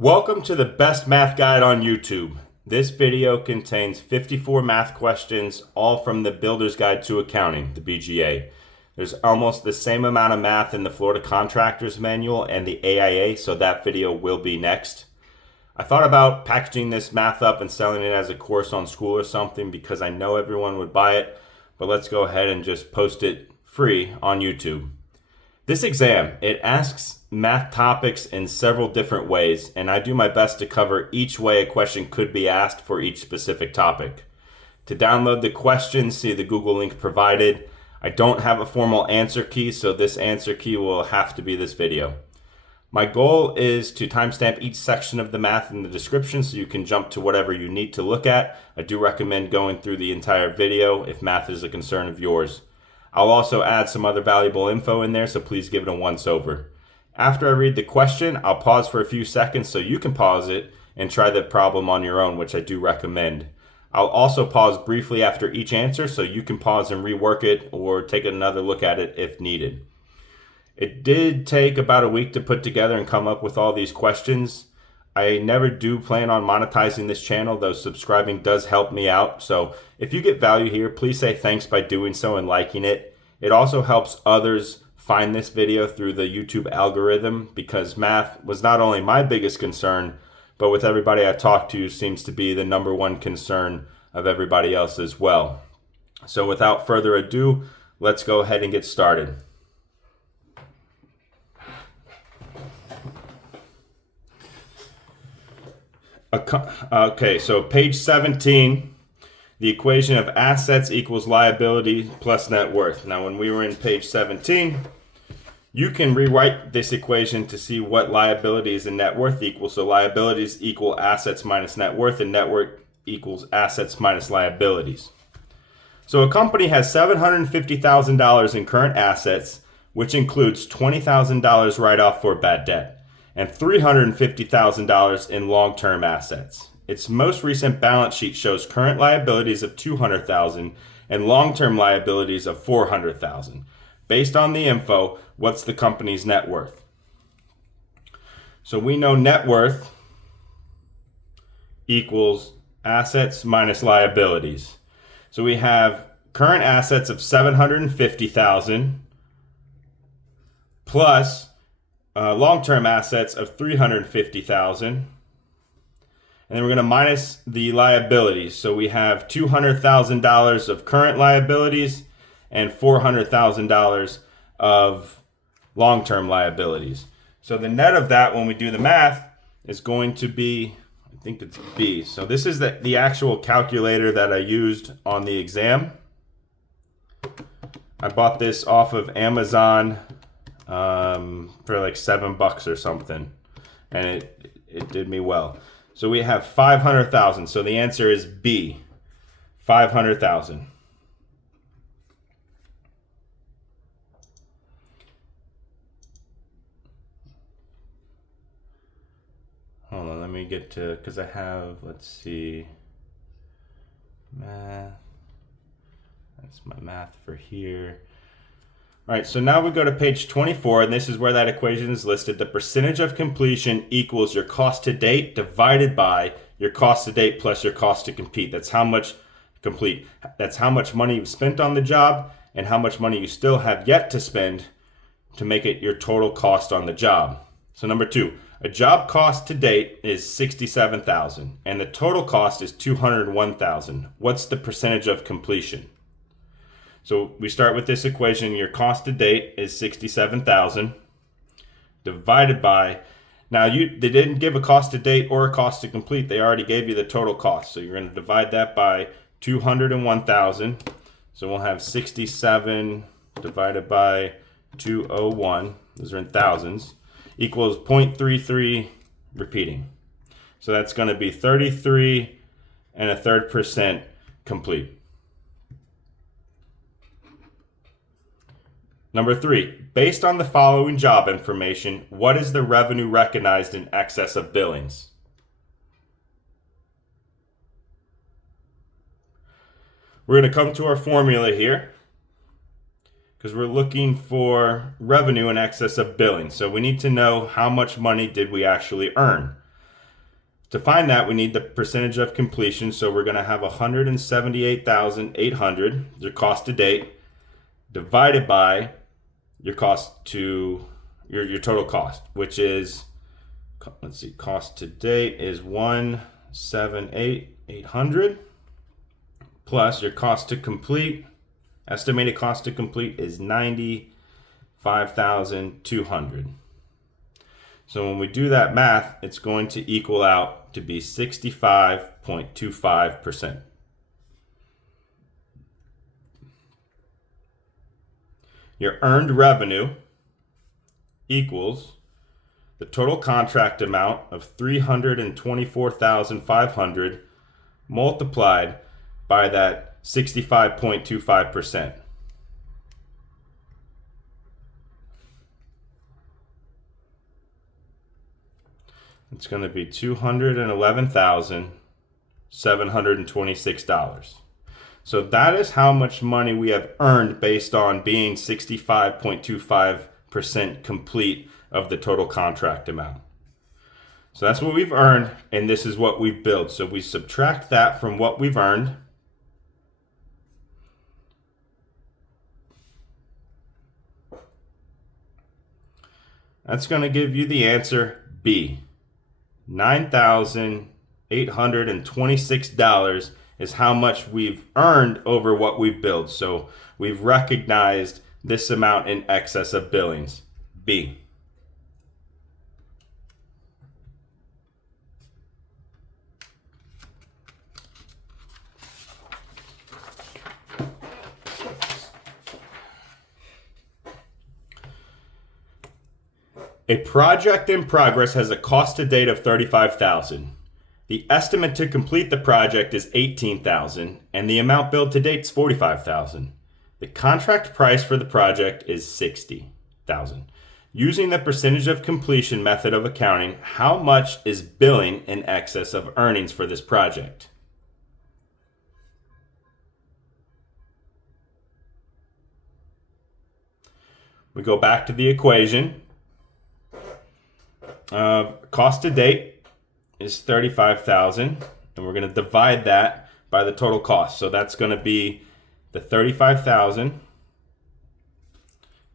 Welcome to the best math guide on YouTube. This video contains 54 math questions, all from the Builder's Guide to Accounting, the BGA. There's almost the same amount of math in the Florida Contractors Manual and the AIA, so that video will be next. I thought about packaging this math up and selling it as a course on school or something because I know everyone would buy it, but let's go ahead and just post it free on YouTube. This exam, it asks math topics in several different ways, and I do my best to cover each way a question could be asked for each specific topic. To download the questions, see the Google link provided. I don't have a formal answer key, so this answer key will have to be this video. My goal is to timestamp each section of the math in the description so you can jump to whatever you need to look at. I do recommend going through the entire video if math is a concern of yours. I'll also add some other valuable info in there, so please give it a once over. After I read the question, I'll pause for a few seconds so you can pause it and try the problem on your own, which I do recommend. I'll also pause briefly after each answer so you can pause and rework it or take another look at it if needed. It did take about a week to put together and come up with all these questions. I never do plan on monetizing this channel, though subscribing does help me out. So if you get value here, please say thanks by doing so and liking it. It also helps others find this video through the YouTube algorithm because math was not only my biggest concern, but with everybody I talk to seems to be the number one concern of everybody else as well. So without further ado, let's go ahead and get started. Okay, so page 17, the equation of assets equals liability plus net worth. Now, when we were in page 17, you can rewrite this equation to see what liabilities and net worth equal. So liabilities equal assets minus net worth, and net worth equals assets minus liabilities. So a company has $750,000 in current assets, which includes $20,000 write-off for bad debt and $350,000 in long-term assets. Its most recent balance sheet shows current liabilities of $200,000 and long-term liabilities of $400,000. Based on the info, what's the company's net worth? So we know net worth equals assets minus liabilities. So we have current assets of $750,000 plus long-term assets of $350,000, and then we're going to minus the liabilities. So we have $200,000 of current liabilities and $400,000 of long-term liabilities. So the net of that, when we do the math, is going to be, I think it's B. So this is the actual calculator that I used on the exam. I bought this off of Amazon for like $7 or something, and it did me well. So we have 500,000. So the answer is B, 500,000. Hold on, let me get to, because I have, let's see, math. That's my math for here. All right, so now we go to page 24, and this is where that equation is listed. The percentage of completion equals your cost to date divided by your cost to date plus your cost to complete. That's how much complete. That's how much money you've spent on the job and how much money you still have yet to spend to make it your total cost on the job. So number 2, a job cost to date is $67,000 and the total cost is $201,000. What's the percentage of completion? So we start with this equation. Your cost to date is $67,000 divided by, now they didn't give a cost to date or a cost to complete. They already gave you the total cost. So you're going to divide that by 201,000. So we'll have 67 divided by 201. Those are in thousands. Equals 0.33 repeating. So that's going to be 33.33% complete. Number 3, based on the following job information, what is the revenue recognized in excess of billings? We're going to come to our formula here because we're looking for revenue in excess of billing. So we need to know how much money did we actually earn. To find that, we need the percentage of completion. So we're going to have 178,800, your cost to date, divided by your cost to your total cost, which is, let's see, cost to date is 178,800 plus your cost to complete. Estimated cost to complete is 95,200. So when we do that math, it's going to equal out to be 65.25%. Your earned revenue equals the total contract amount of $324,500 multiplied by that 65.25%. It's going to be $211,726. So that is how much money we have earned based on being 65.25% complete of the total contract amount. So that's what we've earned, and this is what we've billed. So we subtract that from what we've earned. That's going to give you the answer B. $9,826 is how much we've earned over what we've billed. So we've recognized this amount in excess of billings. B. A project in progress has a cost to date of $35,000. The estimate to complete the project is $18,000, and the amount billed to date is $45,000. The contract price for the project is $60,000. Using the percentage of completion method of accounting, how much is billing in excess of earnings for this project? We go back to the equation. Cost to date is $35,000, and we're going to divide that by the total cost. So that's going to be the $35,000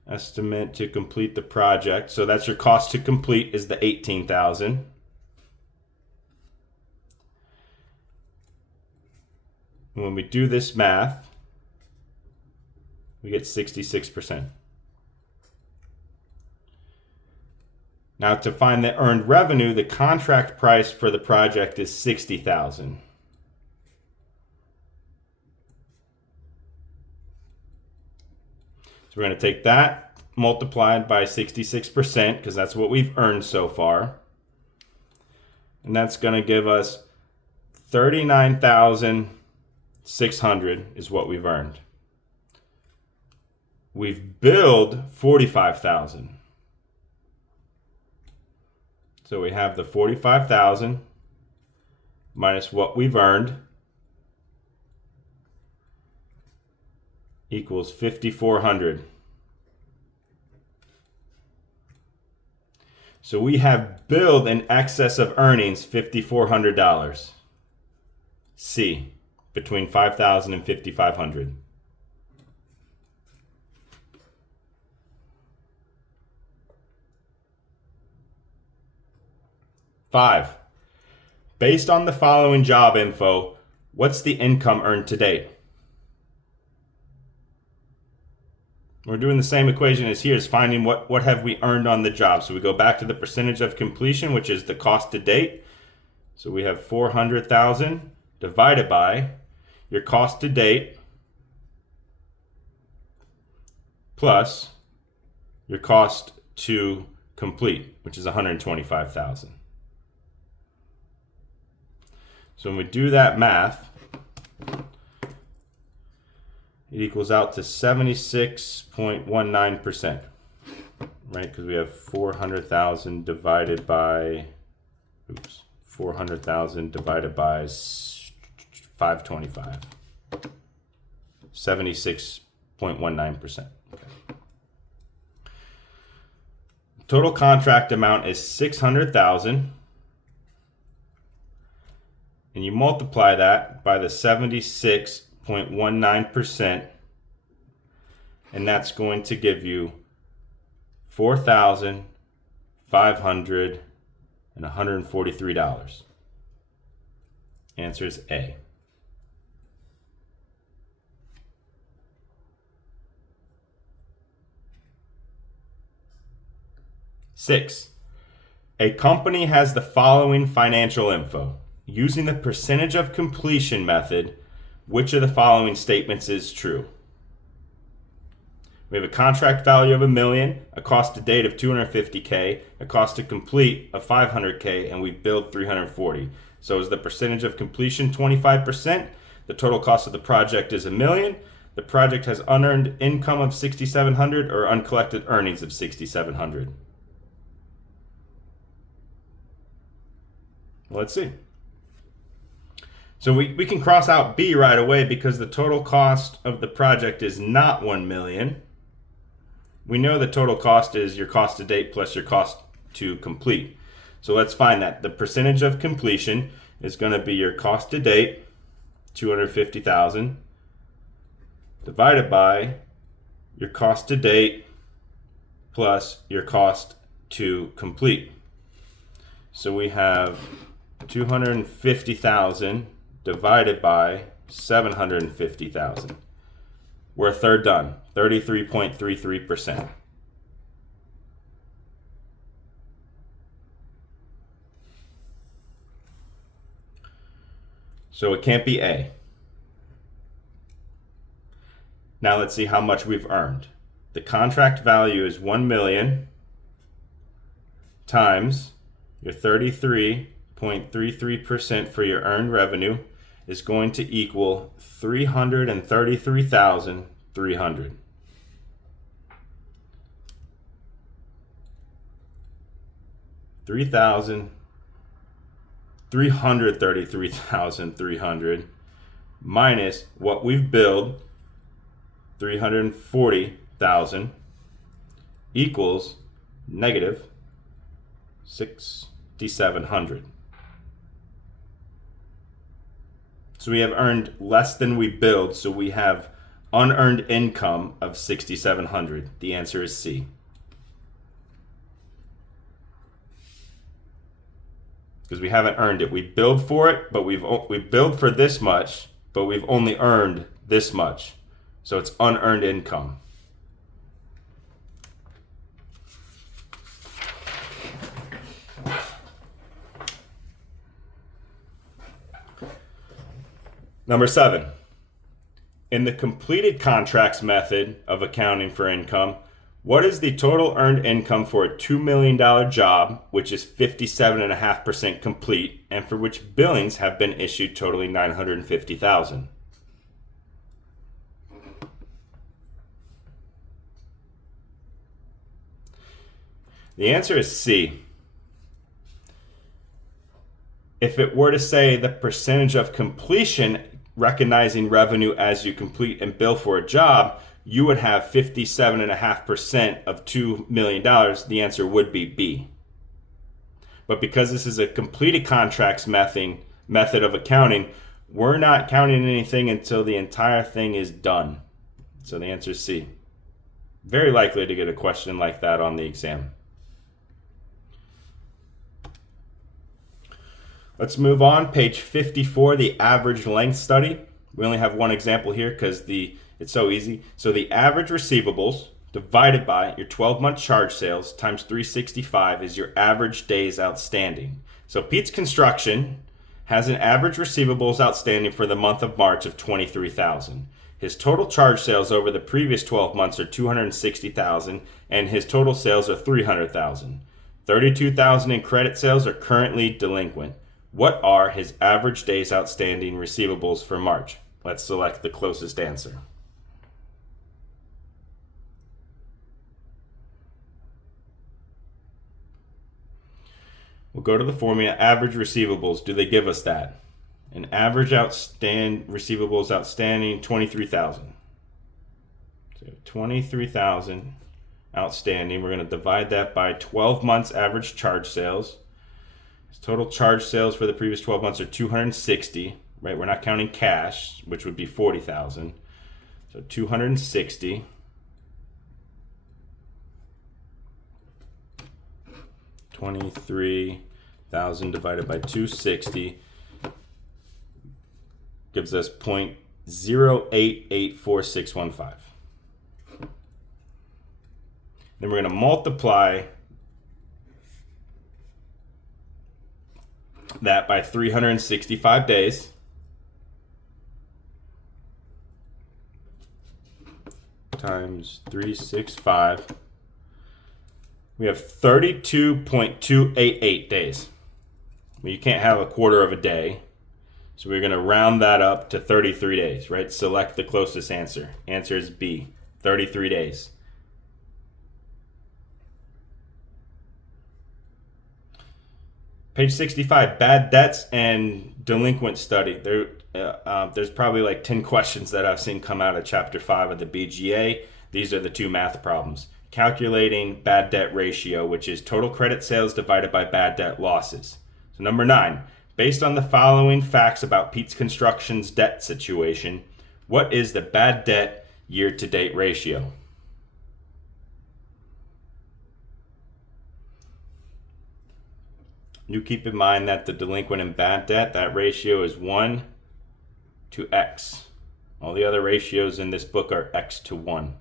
estimate to complete the project. So that's your cost to complete is the $18,000. When we do this math, we get 66%. Now to find the earned revenue, the contract price for the project is $60,000. So we're going to take that multiplied by 66% because that's what we've earned so far. And that's going to give us $39,600 is what we've earned. We've billed $45,000. So we have the $45,000 minus what we've earned equals $5,400. So we have billed in excess of earnings $5,400. C, between $5,000 and $5,500. 5. Based on the following job info, what's the income earned to date? We're doing the same equation as here, is finding what have we earned on the job. So we go back to the percentage of completion, which is the cost to date. So we have 400,000 divided by your cost to date plus your cost to complete, which is 125,000. So when we do that math, it equals out to 76.19%, right? Because we have 400,000 divided by, 400,000 divided by 525, 76.19%. Okay. Total contract amount is $600,000. and you multiply that by the 76.19%, and that's going to give you $4,543. Answer is A. Six, a company has the following financial info. Using the percentage of completion method, which of the following statements is true? We have a contract value of $1 million, a cost to date of $250K, a cost to complete of $500K, and we've billed $340. So is the percentage of completion 25%? The total cost of the project is $1 million. The project has unearned income of $6,700 or uncollected earnings of $6,700. Let's see. So we can cross out B right away because the total cost of the project is not $1 million. We know the total cost is your cost to date plus your cost to complete. So let's find that. The percentage of completion is going to be your cost to date, $250,000, divided by your cost to date plus your cost to complete. So we have $250,000 divided by $750,000. We're a third done, 33.33%. So it can't be A. Now let's see how much we've earned. The contract value is $1 million times your 33.33% for your earned revenue is going to equal $333,300. $333,300 minus what we've billed, $340,000, equals negative $6,700. So we have earned less than we billed, so we have unearned income of $6,700. The answer is C. Because we haven't earned it. We billed for it, but we've billed for this much, but we've only earned this much. So it's unearned income. Number 7, in the completed contracts method of accounting for income, what is the total earned income for a $2 million job, which is 57.5% complete, and for which billings have been issued totaling $950,000? The answer is C. If it were to say the percentage of completion, recognizing revenue as you complete and bill for a job, you would have 57.5% of $2 million. The answer would be B. But because this is a completed contracts method of accounting, we're not counting anything until the entire thing is done. So the answer is C. Very likely to get a question like that on the exam. Let's move on. Page 54, the average length study. We only have one example here because it's so easy. So the average receivables divided by your 12-month charge sales times 365 is your average days outstanding. So Pete's Construction has an average receivables outstanding for the month of March of $23,000. His total charge sales over the previous 12 months are $260,000, and his total sales are $300,000. $32,000 in credit sales are currently delinquent. What are his average days outstanding receivables for March? Let's select the closest answer. We'll go to the formula, average receivables. Do they give us that? An average receivables outstanding, $23,000. So $23,000 outstanding. We're going to divide that by 12 months average charge sales. Total charge sales for the previous 12 months are 260, right? We're not counting cash, which would be 40,000. So 260. 23,000 divided by 260 gives us 0.0884615. Then we're going to multiply that by 365 days. Times 365. We have 32.288 days. Well, you can't have a quarter of a day. So we're going to round that up to 33 days, right? Select the closest answer. Answer is B, 33 days. Page 65, bad debts and delinquent study. There's probably like 10 questions that I've seen come out of Chapter 5 of the BGA. These are the two math problems. Calculating bad debt ratio, which is total credit sales divided by bad debt losses. So number 9, based on the following facts about Pete's Construction's debt situation, what is the bad debt year-to-date ratio? You keep in mind that the delinquent and bad debt, that ratio is 1 to X. All the other ratios in this book are X to 1.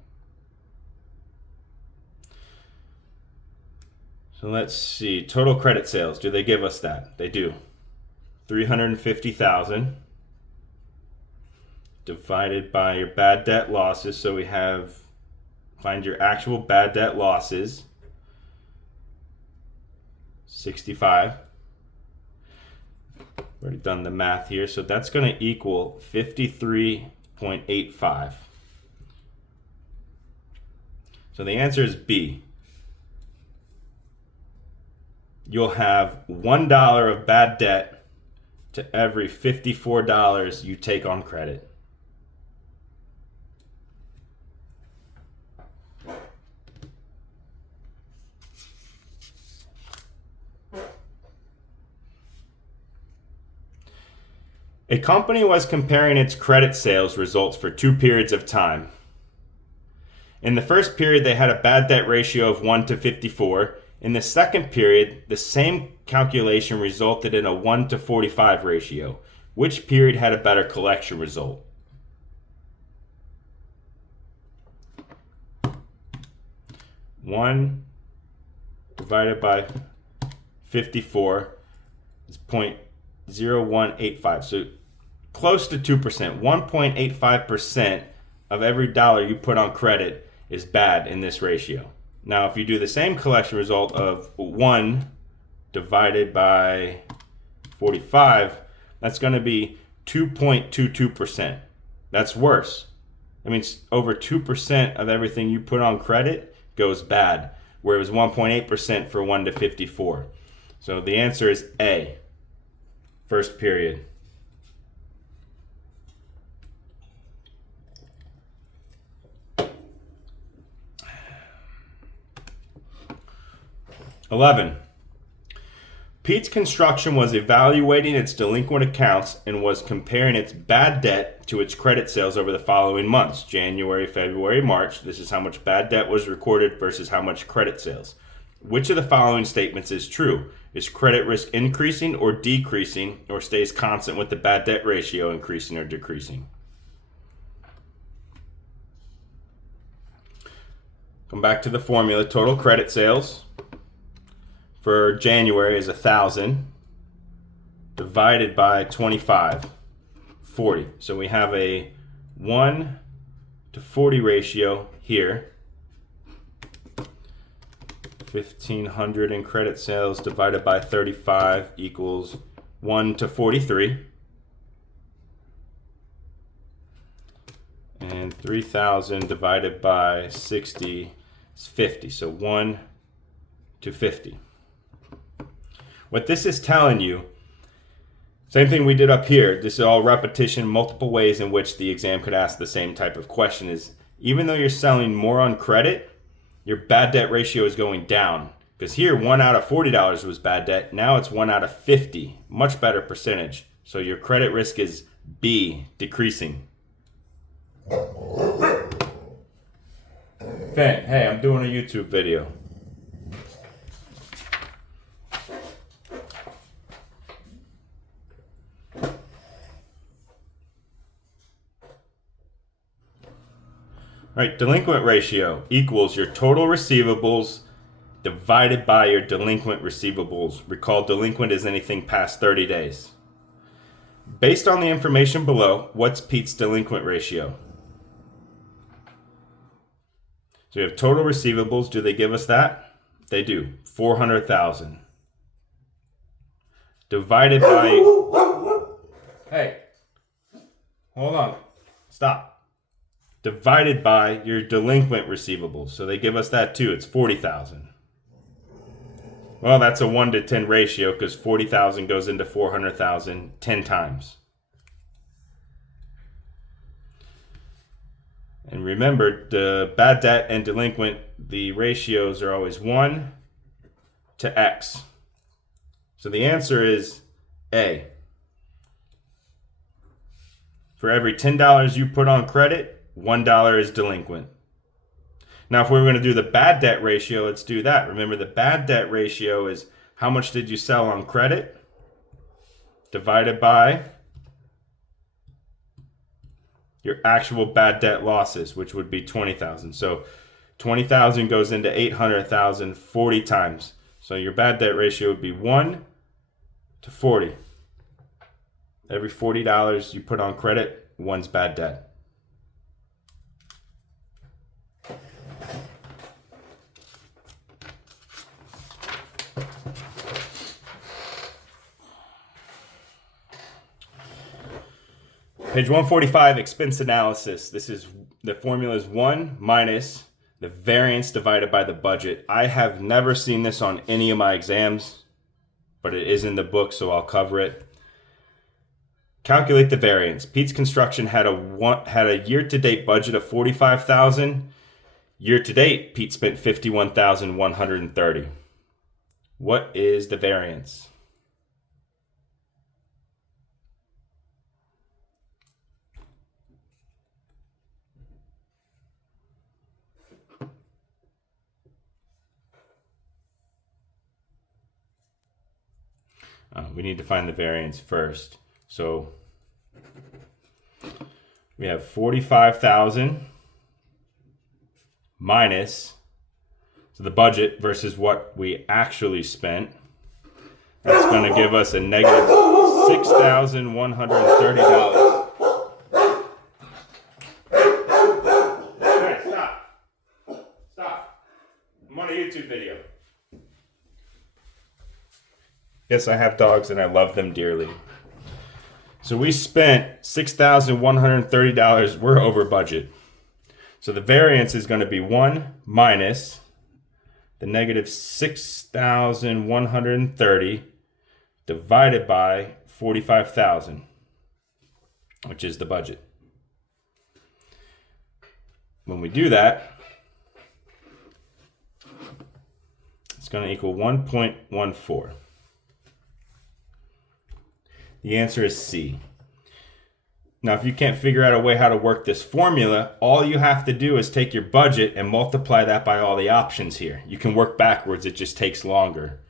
So let's see, total credit sales, do they give us that? They do. 350,000 divided by your bad debt losses. So we have, find your actual bad debt losses, 65. Already done the math here. So that's going to equal 53.85. So the answer is B. You'll have $1 of bad debt to every $54 you take on credit. A company was comparing its credit sales results for 2 periods of time. In the first period, they had a bad debt ratio of 1 to 54. In the second period, the same calculation resulted in a 1 to 45 ratio. Which period had a better collection result? One divided by 54 is 0.0185. So close to 2%. 1.85% of every dollar you put on credit is bad in this ratio. Now, if you do the same collection result of 1 divided by 45, that's going to be 2.22%. That's worse. That means over 2% of everything you put on credit goes bad, where it was 1.8% for 1 to 54. So the answer is A, first period. (11) Pete's Construction was evaluating its delinquent accounts and was comparing its bad debt to its credit sales over the following months, January, February, March. This is how much bad debt was recorded versus how much credit sales. Which of the following statements is true? Is credit risk increasing or decreasing, or stays constant with the bad debt ratio increasing or decreasing? Come back to the formula. Total credit sales for January is 1,000 divided by 25, 40. So we have a 1 to 40 ratio here. 1,500 in credit sales divided by 35 equals 1 to 43. And 3,000 divided by 60 is 50. So 1 to 50. What this is telling you, same thing we did up here, this is all repetition, multiple ways in which the exam could ask the same type of question, is even though you're selling more on credit, your bad debt ratio is going down. Because here, 1 out of $40 was bad debt. Now it's 1 out of 50. Much better percentage. So your credit risk is B, decreasing. Finn, hey, I'm doing a YouTube video. All right, delinquent ratio equals your total receivables divided by your delinquent receivables. Recall, delinquent is anything past 30 days. Based on the information below, what's Pete's delinquent ratio? So we have total receivables. Do they give us that? They do. 400,000. Divided by... Hey, hold on. Stop. Divided by your delinquent receivables. So they give us that too. It's 40,000. Well, that's a 1 to 10 ratio because 40,000 goes into 400,000 10 times. And remember, the bad debt and delinquent, the ratios are always 1 to X. So the answer is A. For every $10 you put on credit, $1 is delinquent. Now, if we were going to do the bad debt ratio, let's do that. Remember, the bad debt ratio is how much did you sell on credit divided by your actual bad debt losses, which would be 20,000. So 20,000 goes into 800,000 40 times. So your bad debt ratio would be 1 to 40. Every $40 you put on credit, 1's bad debt. Page 145, expense analysis. This is, the formula is 1 minus the variance divided by the budget. I have never seen this on any of my exams, but it is in the book, so I'll cover it. Calculate the variance. Pete's Construction had a year-to-date budget of $45,000. Year-to-date, Pete spent $51,130. What is the variance? We need to find the variance first. So we have 45,000 minus, so the budget versus what we actually spent. That's going to give us a negative $6,130. Hey, stop. Stop. I'm on a YouTube video. Yes, I have dogs and I love them dearly. So we spent $6,130. We're over budget. So the variance is going to be 1 minus the negative 6,130 divided by 45,000, which is the budget. When we do that, it's going to equal 1.14. The answer is C. Now, if you can't figure out a way how to work this formula, all you have to do is take your budget and multiply that by all the options here. You can work backwards, it just takes longer.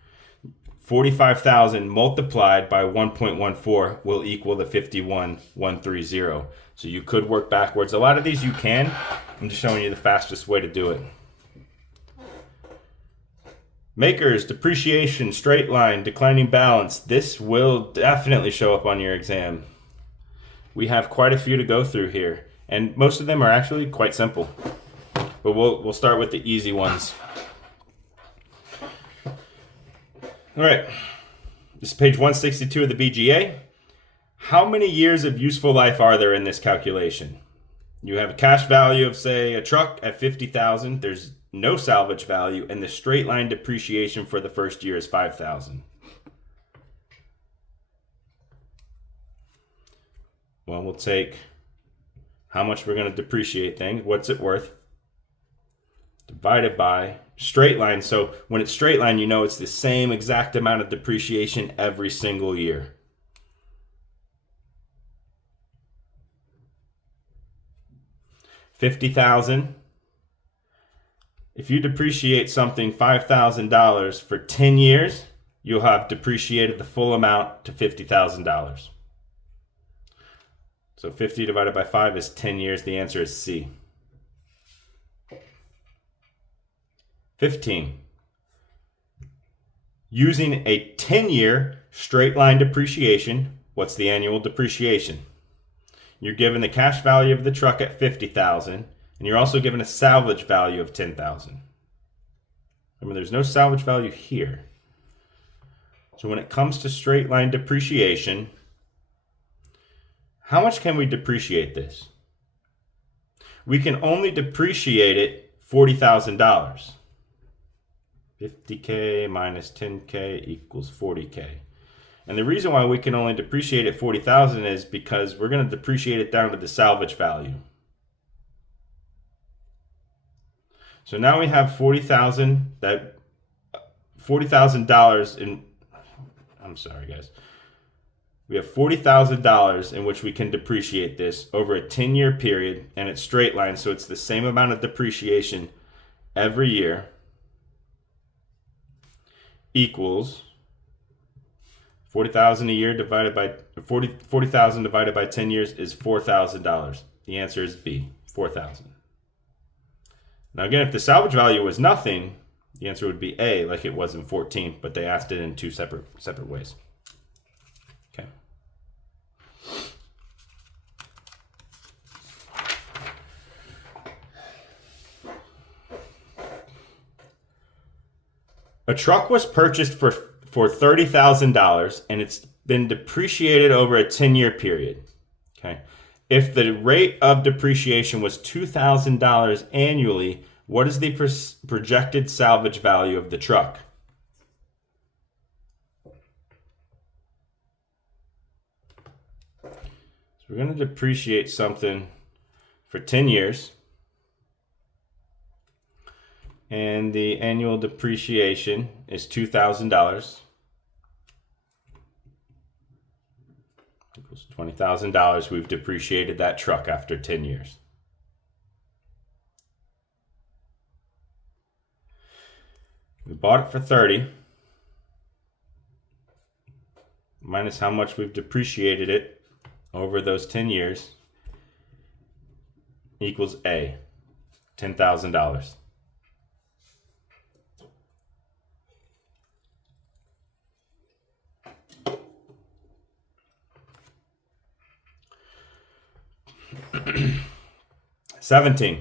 45,000 multiplied by 1.14 will equal the 51,130. So you could work backwards. A lot of these you can. I'm just showing you the fastest way to do it. MACRS, depreciation, straight line, declining balance. This will definitely show up on your exam. We have quite a few to go through here, and most of them are actually quite simple. But we'll start with the easy ones. All right, this is page 162 of the BGA. How many years of useful life are there in this calculation? You have a cash value of, say, a truck at $50,000. There's no salvage value, and the straight line depreciation for the first year is $5,000. Well, we'll take how much we're going to depreciate things. What's it worth? divided by straight line. So when it's straight line, you know it's the same exact amount of depreciation every single year. $50,000. If you depreciate something $5,000 for 10 years, you'll have depreciated the full amount to $50,000. So 50 divided by 5 is 10 years. The answer is C. 15. Using a 10-year straight line depreciation, what's the annual depreciation? You're given the cash value of the truck at $50,000, and you're also given a salvage value of $10,000. Remember, there's no salvage value here. So when it comes to straight line depreciation, how much can we depreciate this? We can only depreciate it $40,000. 50K minus 10K equals 40K. And the reason why we can only depreciate it $40,000 is because we're going to depreciate it down to the salvage value. So now we have $40,000 in, I'm sorry guys. We have $40,000 in which we can depreciate this over a 10-year period, and it's straight line, so it's the same amount of depreciation every year, equals 40,000 a year divided by 40,000 divided by 10 years is $4,000. The answer is B, 4,000. Now again, if the salvage value was nothing, the answer would be A, like it was in 14, but they asked it in two separate ways. Okay. A truck was purchased for $30,000 and it's been depreciated over a 10-year period. Okay. If the rate of depreciation was $2,000 annually, what is the projected salvage value of the truck? So we're going to depreciate something for 10 years. And the annual depreciation is $2,000. Equals $20,000. We've depreciated that truck after 10 years. We bought it for 30 minus how much we've depreciated it over those 10 years equals A, $10,000. $17.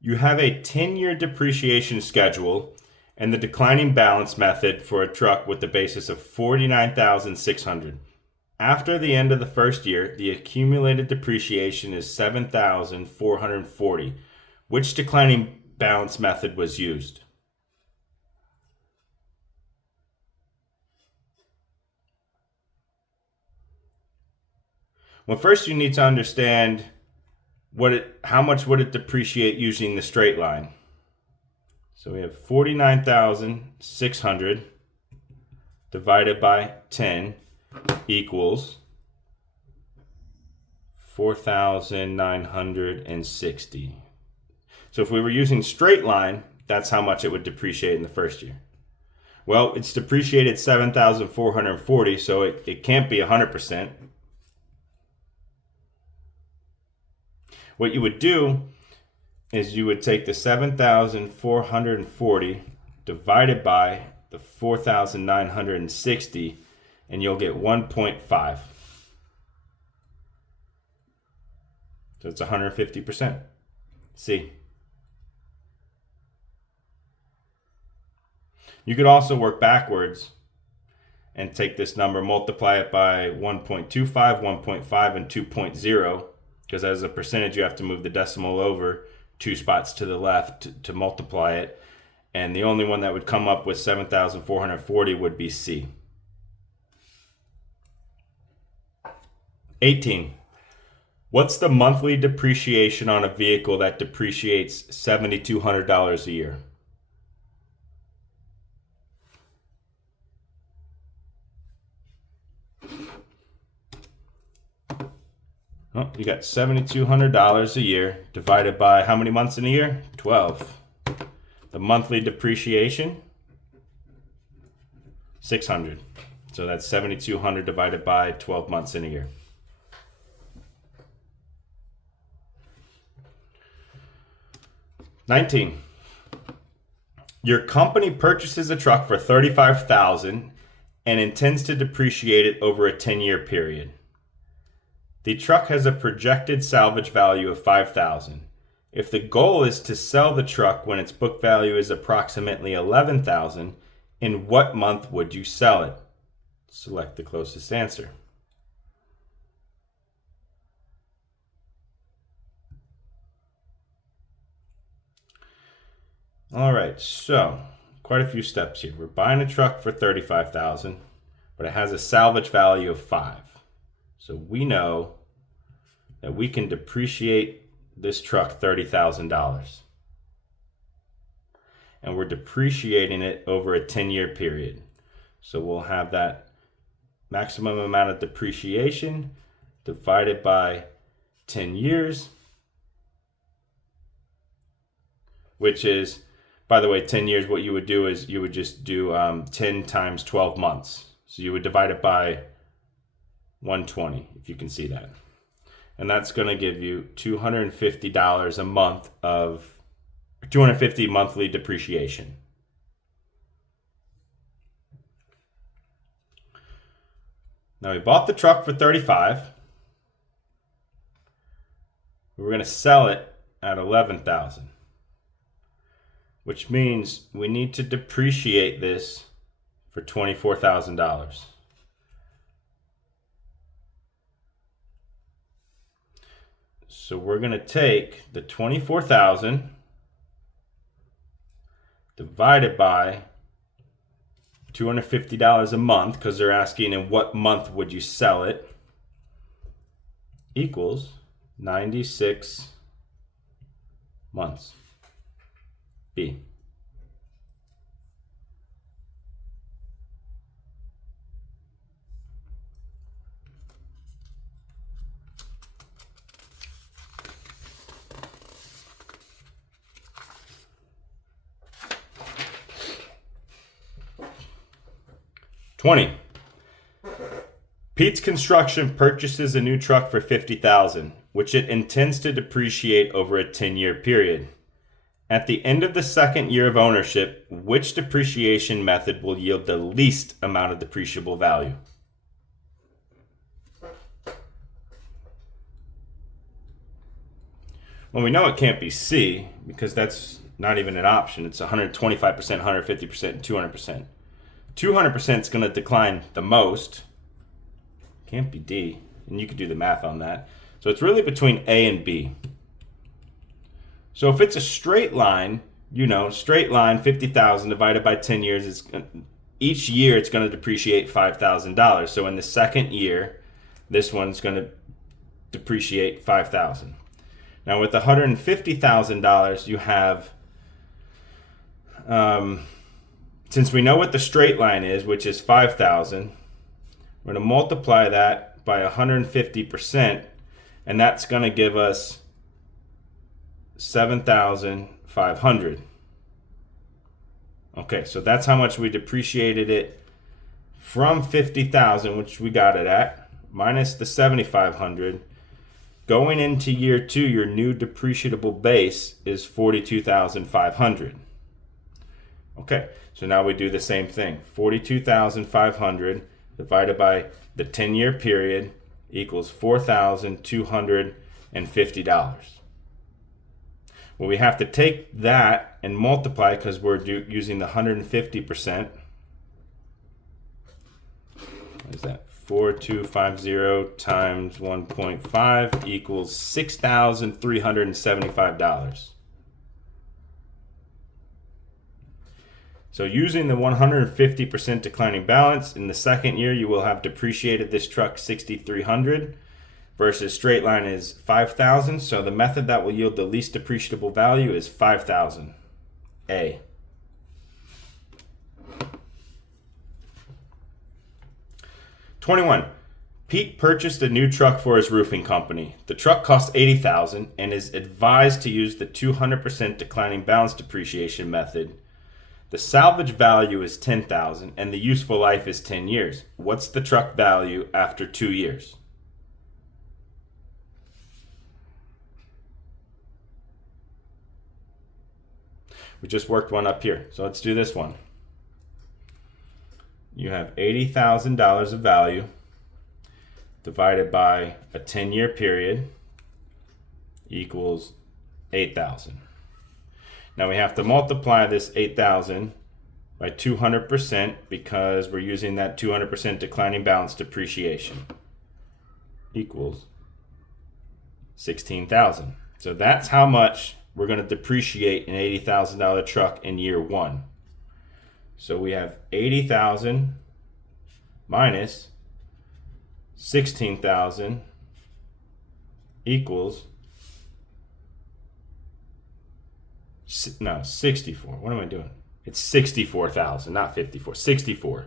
You have a 10-year depreciation schedule and the declining balance method for a truck with the basis of $49,600. After the end of the first year, the accumulated depreciation is $7,440. Which declining balance method was used? Well, first you need to understand how much would it depreciate using the straight line. So we have 49,600 divided by 10 equals 4,960. So if we were using straight line, that's how much it would depreciate in the first year. Well, it's depreciated 7,440, so it can't be 100%. What you would do is you would take the 7,440 divided by the 4,960, and you'll get 1.5. So it's 150%. C. You could also work backwards and take this number, multiply it by 1.25, 1.5, and 2.0. Because as a percentage, you have to move the decimal over 2 spots to the left to multiply it. And the only one that would come up with 7,440 would be C. 18. What's the monthly depreciation on a vehicle that depreciates $7,200 a year? Oh, you got $7,200 a year divided by how many months in a year? 12. The monthly depreciation? 600. So that's 7,200 divided by 12 months in a year. $19. Your company purchases a truck for $35,000 and intends to depreciate it over a 10-year period. The truck has a projected salvage value of $5,000. If the goal is to sell the truck when its book value is approximately $11,000, in what month would you sell it? Select the closest answer. All right, so quite a few steps here. We're buying a truck for $35,000, but it has a salvage value of $5,000. So we know that we can depreciate this truck $30,000. And we're depreciating it over a 10-year period. So we'll have that maximum amount of depreciation divided by 10 years, which is, by the way, 10 years, what you would do is you would just do 10 times 12 months. So you would divide it by 120, if you can see that. And that's going to give you $250 a month of $250 monthly depreciation. Now we bought the truck for $35,000. We're going to sell it at $11,000, which means we need to depreciate this for $24,000. So we're going to take the $24,000 divided by $250 a month, because they're asking in what month would you sell it, equals 96 months. B. $20. Pete's Construction purchases a new truck for $50,000, which it intends to depreciate over a 10-year period. At the end of the second year of ownership, which depreciation method will yield the least amount of depreciable value? Well, we know it can't be C, because that's not even an option. It's 125%, 150%, and 200%. 200% is going to decline the most. Can't be D. And you could do the math on that. So it's really between A and B. So if it's a straight line, straight line, 50,000 divided by 10 years, each year it's going to depreciate $5,000. So in the second year, this one's going to depreciate $5,000. Now with $150,000, you have, since we know what the straight line is, which is 5,000, we're going to multiply that by 150%, and that's going to give us 7,500. Okay, so that's how much we depreciated it from 50,000, which we got it at, minus the 7,500. Going into year 2, your new depreciable base is 42,500. Okay, so now we do the same thing. 42,500 divided by the 10-year period equals $4,250. Well, we have to take that and multiply, because we're using the 150%. What is that? 4250 times 1.5 equals $6,375. So using the 150% declining balance, in the second year you will have depreciated this truck $6,300. versus straight line is 5,000. So the method that will yield the least depreciable value is 5,000. A. (21) Pete purchased a new truck for his roofing company. The truck cost $80,000 and is advised to use the 200% declining balance depreciation method. The salvage value is $10,000 and the useful life is 10 years. What's the truck value after 2 years? We just worked one up here, so let's do this one. You have $80,000 of value divided by a 10-year period equals 8,000. Now we have to multiply this 8,000 by 200% because we're using that 200% declining balance depreciation equals 16,000. So that's how much we're going to depreciate an $80,000 truck in year one. So we have 80,000 minus 16,000 equals 64. What am I doing? It's 64,000, not 54. 64.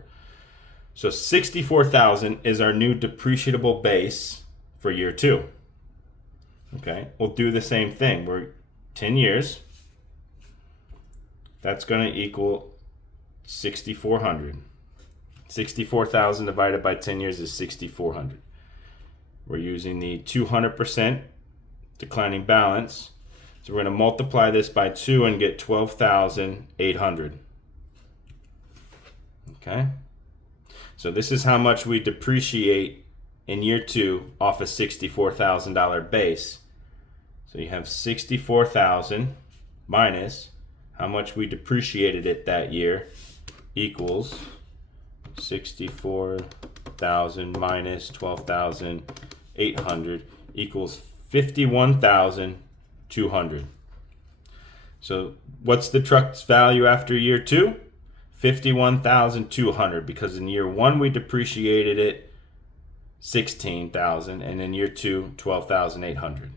So 64,000 is our new depreciable base for year two. Okay, we'll do the same thing. We're 10 years. That's going to equal 6,400. 64,000 divided by 10 years is 6,400. We're using the 200% declining balance. So we're going to multiply this by 2 and get 12,800. Okay? So this is how much we depreciate in year two off a $64,000 base. So you have 64,000 minus how much we depreciated it that year equals 64,000 minus 12,800 equals 51,200. So what's the truck's value after year two? 51,200, because in year one we depreciated it 16,000 and in year two 12,800.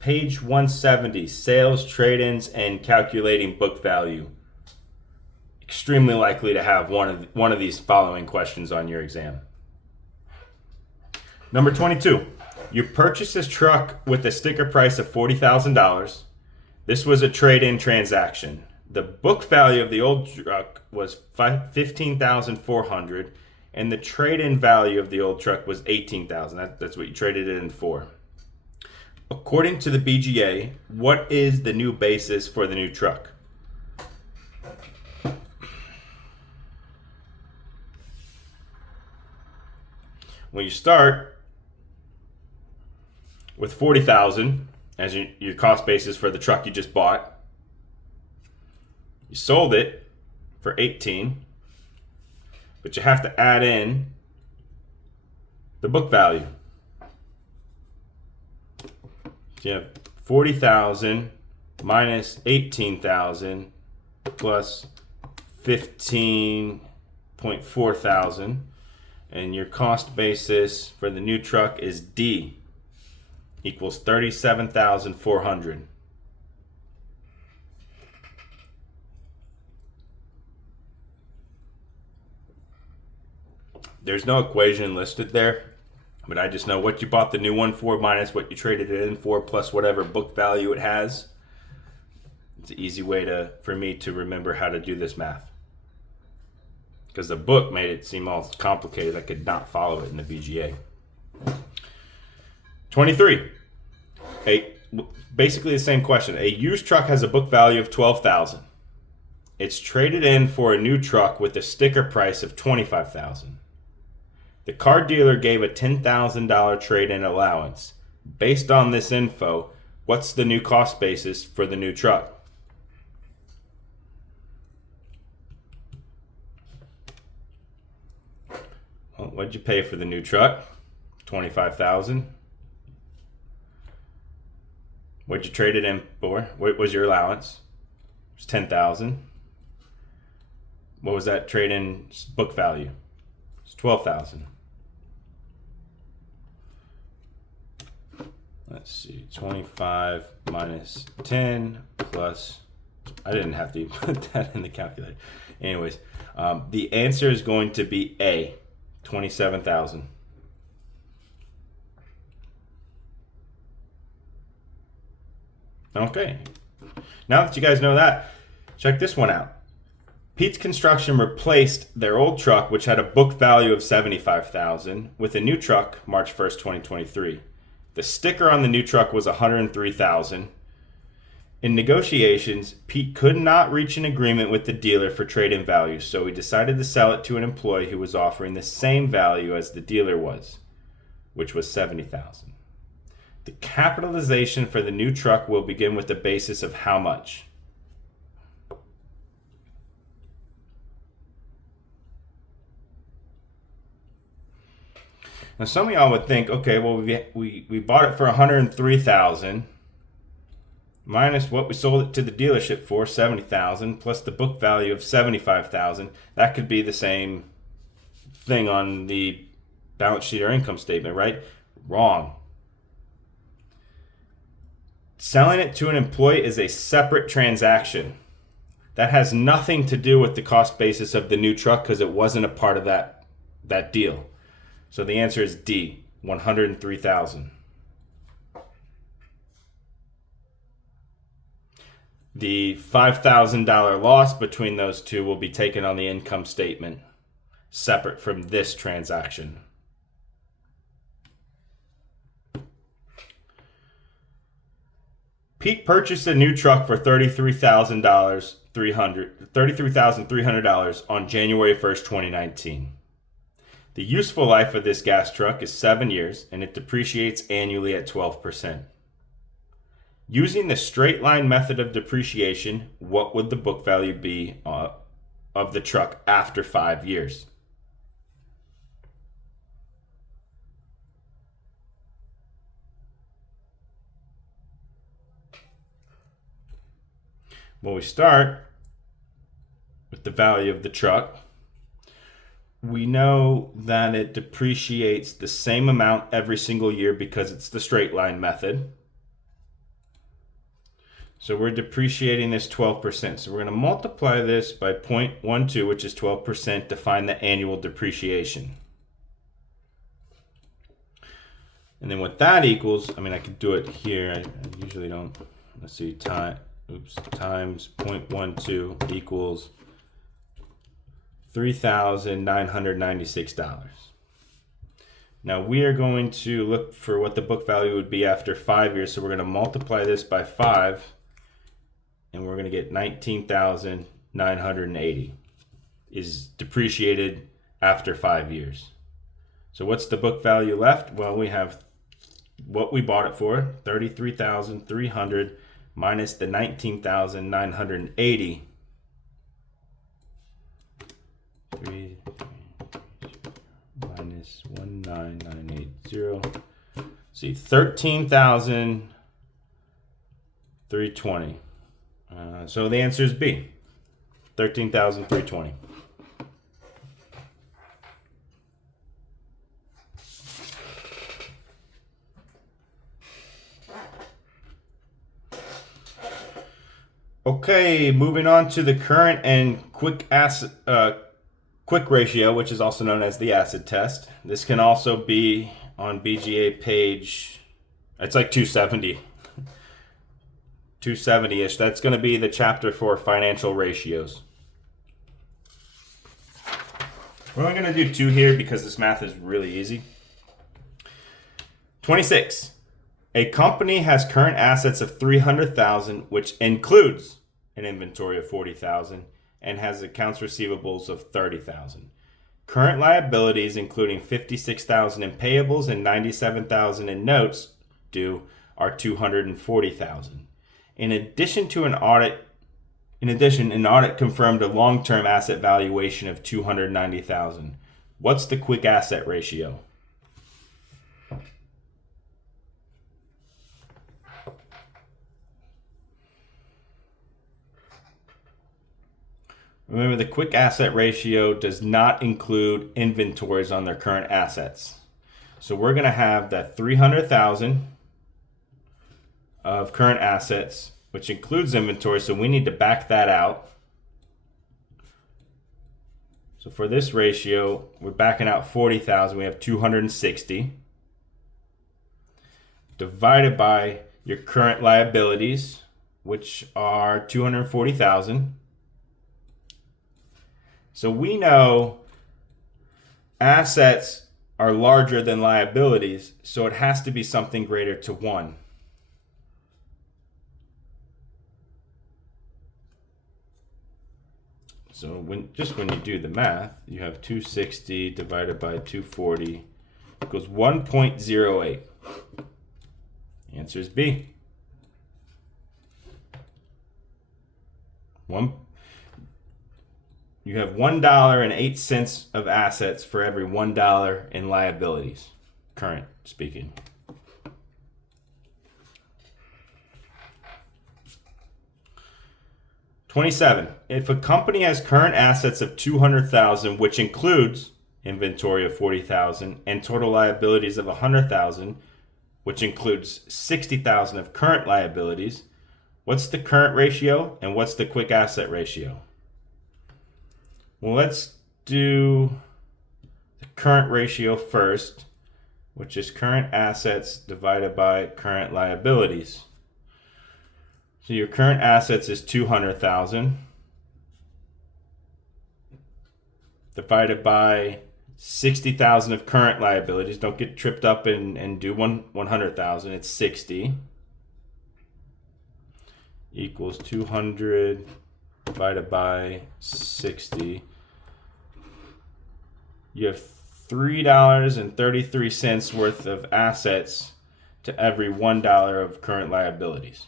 Page 170, sales, trade-ins, and calculating book value. Extremely likely to have one of these following questions on your exam. Number 22, you purchased this truck with a sticker price of $40,000. This was a trade-in transaction. The book value of the old truck was $15,400, and the trade-in value of the old truck was $18,000. That's what you traded it in for. According to the BGA, what is the new basis for the new truck? When you start with $40,000 as your cost basis for the truck you just bought, you sold it for $18,000, but you have to add in the book value. So you have 40,000 minus 18,000 plus 15.4 thousand, and your cost basis for the new truck is D equals 37,400. There's no equation listed there, but I just know what you bought the new one for minus what you traded it in for plus whatever book value it has. It's an easy way for me to remember how to do this math, because the book made it seem all complicated. I could not follow it in the BGA. 23. Basically the same question. A used truck has a book value of $12,000. It's traded in for a new truck with a sticker price of $25,000. The car dealer gave a $10,000 trade-in allowance. Based on this info, what's the new cost basis for the new truck? Well, what'd you pay for the new truck? $25,000. What'd you trade it in for? What was your allowance? It was $10,000. What was that trade in book value? It's $12,000. Let's see, 25 minus 10 plus, I didn't have to put that in the calculator. Anyways, the answer is going to be A, 27,000. Okay, now that you guys know that, check this one out. Pete's Construction replaced their old truck, which had a book value of $75,000, with a new truck March 1st, 2023. The sticker on the new truck was $103,000. In negotiations, Pete could not reach an agreement with the dealer for trade-in value, so he decided to sell it to an employee who was offering the same value as the dealer was, which was $70,000. The capitalization for the new truck will begin with the basis of how much? Now, some of y'all would think, okay, well, we bought it for $103,000 minus what we sold it to the dealership for, $70,000, plus the book value of $75,000. That could be the same thing on the balance sheet or income statement, right? Wrong. Selling it to an employee is a separate transaction. That has nothing to do with the cost basis of the new truck because it wasn't a part of that deal. So the answer is D, 103,000. The $5,000 loss between those two will be taken on the income statement, separate from this transaction. Pete purchased a new truck for $33,300 on January 1st, 2019. The useful life of this gas truck is 7 years, and it depreciates annually at 12%. Using the straight line method of depreciation, what would the book value be of the truck after 5 years? Well, we start with the value of the truck. We know that it depreciates the same amount every single year because it's the straight line method. So we're depreciating this 12%. So we're going to multiply this by 0.12, which is 12%, to find the annual depreciation. And then what that equals, I mean, I could do it here. I usually don't. Let's see, times 0.12 equals $3,996. Now we are going to look for what the book value would be after 5 years. So we're going to multiply this by 5, and we're going to get $19,980 is depreciated after 5 years. So what's the book value left? Well, we have what we bought it for, $33,300 minus the $19,980. Minus 19980. See, 13,320. So the answer is B, 13,320. Okay, moving on to the current and quick ratio, which is also known as the acid test. This can also be on BGA page, it's like 270. 270-ish. That's going to be the chapter for financial ratios. We're only going to do 2 here because this math is really easy. 26. A company has current assets of $300,000, which includes an inventory of $40,000, and has accounts receivables of $30,000. Current liabilities, including $56,000 in payables and $97,000 in notes due, are $240,000. In addition, an audit confirmed a long-term asset valuation of $290,000. What's the quick asset ratio? Remember, the quick asset ratio does not include inventories on their current assets. So we're going to have that 300,000 of current assets, which includes inventory, so we need to back that out. So for this ratio, we're backing out 40,000. We have 260 divided by your current liabilities, which are 240,000. So we know assets are larger than liabilities, so it has to be something greater to 1. So when you do the math, you have 260 divided by 240 equals 1.08. The answer is B. You have $1.08 of assets for every $1 in liabilities, current speaking. $27. If a company has current assets of $200,000, which includes inventory of $40,000, and total liabilities of $100,000, which includes $60,000 of current liabilities, what's the current ratio and what's the quick asset ratio? Well, let's do the current ratio first, which is current assets divided by current liabilities. So your current assets is 200,000 divided by 60,000 of current liabilities. Don't get tripped up and do 100,000. It's 60 equals 200 divided by 60. You have $3.33 worth of assets to every $1 of current liabilities.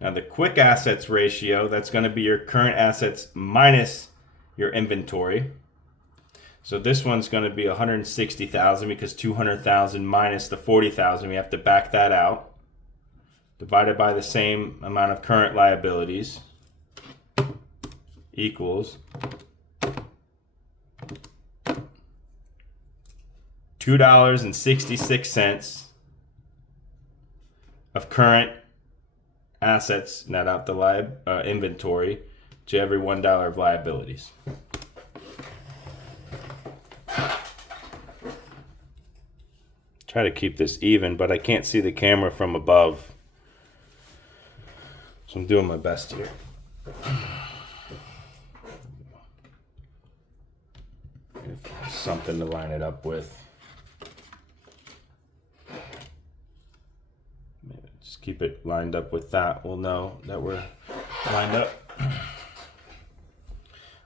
Now the quick assets ratio, that's going to be your current assets minus your inventory. So this one's going to be 160,000 because 200,000 minus the 40,000, we have to back that out. Divided by the same amount of current liabilities equals $2.66 of current assets, net out the inventory, to every $1 of liabilities. Try to keep this even, but I can't see the camera from above. So I'm doing my best here. Something to line it up with. Just keep it lined up with that. We'll know that we're lined up.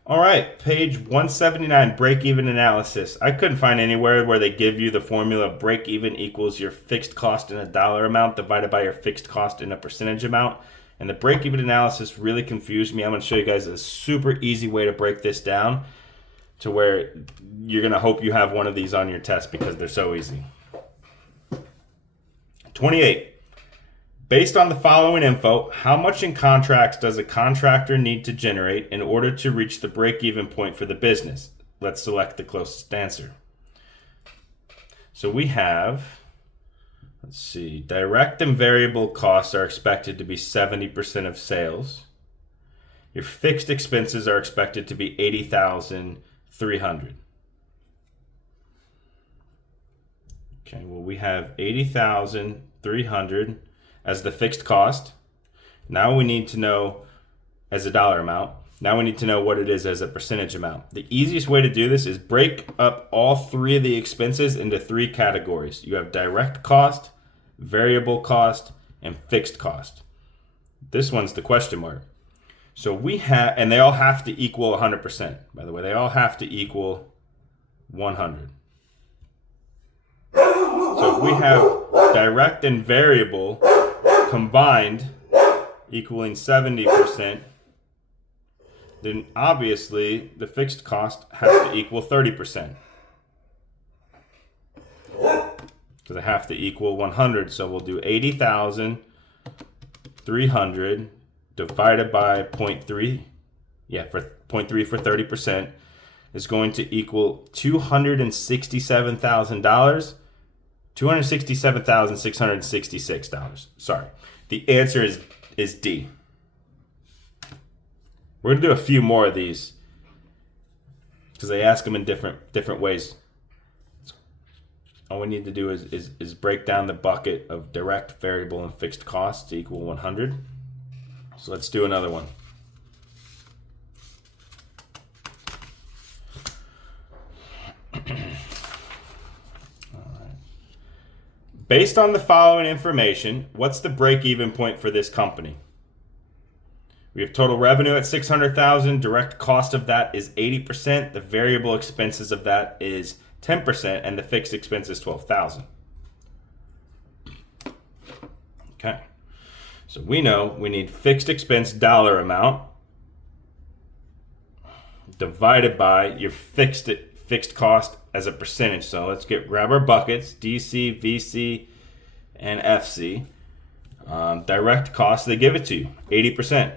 All right, page 179, break-even analysis. I couldn't find anywhere where they give you the formula break-even equals your fixed cost in a dollar amount divided by your fixed cost in a percentage amount. And the break-even analysis really confused me. I'm going to show you guys a super easy way to break this down to where you're going to hope you have one of these on your test because they're so easy. 28. Based on the following info, how much in contracts does a contractor need to generate in order to reach the break-even point for the business? Let's select the closest answer. So we have, let's see, direct and variable costs are expected to be 70% of sales. Your fixed expenses are expected to be $80,300. Okay, well, we have $80,300 as the fixed cost. Now we need to know as a dollar amount. Now we need to know what it is as a percentage amount. The easiest way to do this is break up all three of the expenses into three categories. You have direct cost, variable cost, and fixed cost. This one's the question mark. So we have, and they all have to equal 100%. By the way, they all have to equal 100. So if we have direct and variable combined equaling 70%, then obviously the fixed cost has to equal 30%. So they have to equal 100. So we'll do 80,300 divided by 0.3 for 0.3 for 30%, is going to equal $267,000. $267,666. Sorry. The answer is D. We're going to do a few more of these because they ask them in different ways. All we need to do is break down the bucket of direct, variable, and fixed costs to equal 100. So let's do another one. Based on the following information, what's the break-even point for this company? We have total revenue at $600,000. Direct cost of that is 80%. The variable expenses of that is 10%, and the fixed expense is $12,000. Okay. So we know we need fixed expense dollar amount divided by your fixed cost as a percentage. So let's grab our buckets, DC, VC, and FC. Direct cost, they give it to you, 80%.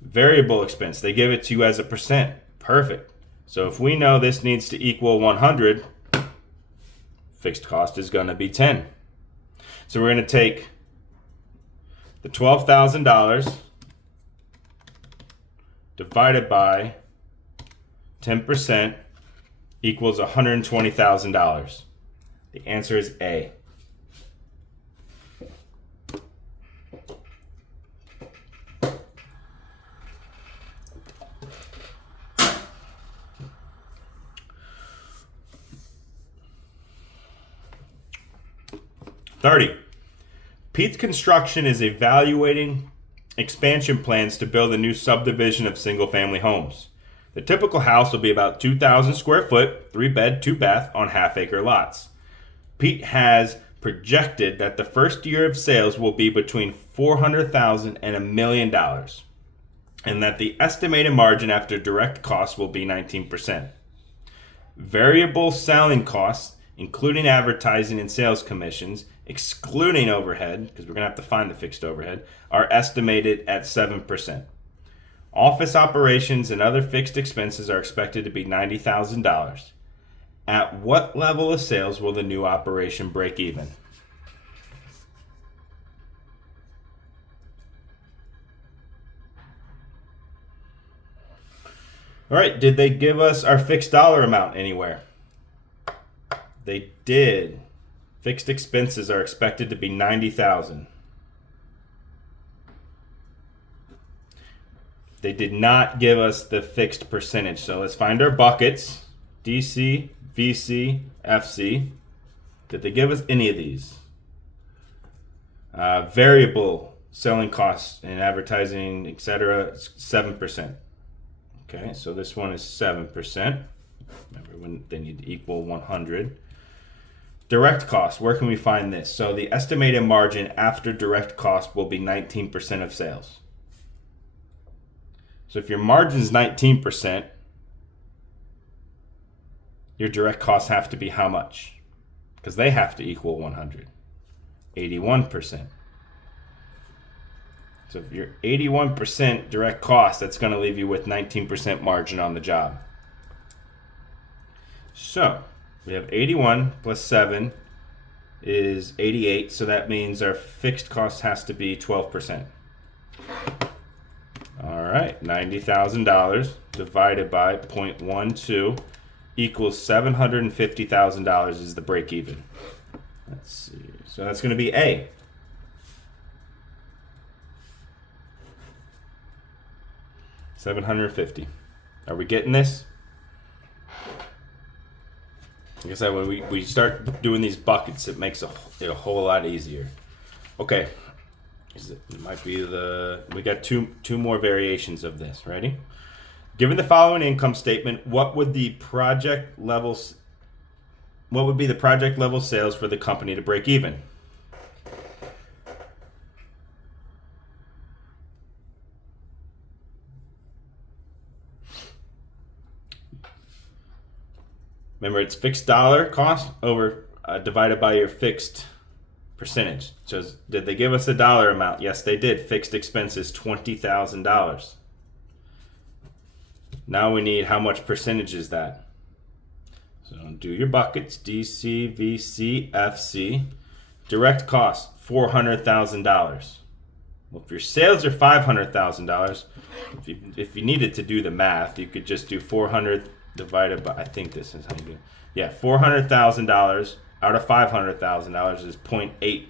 Variable expense, they give it to you as a percent. Perfect. So if we know this needs to equal 100, fixed cost is going to be 10. So we're going to take the $12,000 divided by 10% equals $120,000. The answer is A. Pete's Construction is evaluating expansion plans to build a new subdivision of single-family homes. The typical house will be about 2,000 square foot, 3-bed, 2-bath on half-acre lots. Pete has projected that the first year of sales will be between $400,000 and $1 million, and that the estimated margin after direct costs will be 19%. Variable selling costs, including advertising and sales commissions, excluding overhead, because we're going to have to find the fixed overhead, are estimated at 7%. Office operations and other fixed expenses are expected to be $90,000. At what level of sales will the new operation break even? All right, did they give us our fixed dollar amount anywhere? They did. Fixed expenses are expected to be $90,000. They did not give us the fixed percentage. So let's find our buckets. DC, VC, FC. Did they give us any of these? Variable selling costs and advertising, etc., 7%. Okay, so this one is 7%. Remember, when they need to equal 100. Direct costs, where can we find this? So the estimated margin after direct cost will be 19% of sales. So if your margin is 19%, your direct costs have to be how much? Because they have to equal 100. 81%. So if you're 81% direct cost, that's going to leave you with 19% margin on the job. So we have 81 plus 7 is 88. So that means our fixed cost has to be 12%. All right, $90,000 divided by 0.12 equals $750,000 is the break even. Let's see. So that's going to be A. $750. Are we getting this? Like I said, when we start doing these buckets, it makes it a whole lot easier. Okay. It might be we got two more variations of this. Ready? Given the following income statement, what would be the project level sales for the company to break even? Remember, it's fixed dollar cost over divided by your fixed percentage. So did they give us a dollar amount? Yes, they did. Fixed expenses, $20,000. Now we need how much percentage is that. So do your buckets, DC, VC, FC. Direct cost, $400,000. Well, if your sales are $500,000, if you needed to do the math, you could just do 400 divided by, I think this is how you do it. Yeah, $400,000 out of $500,000 is 0.8.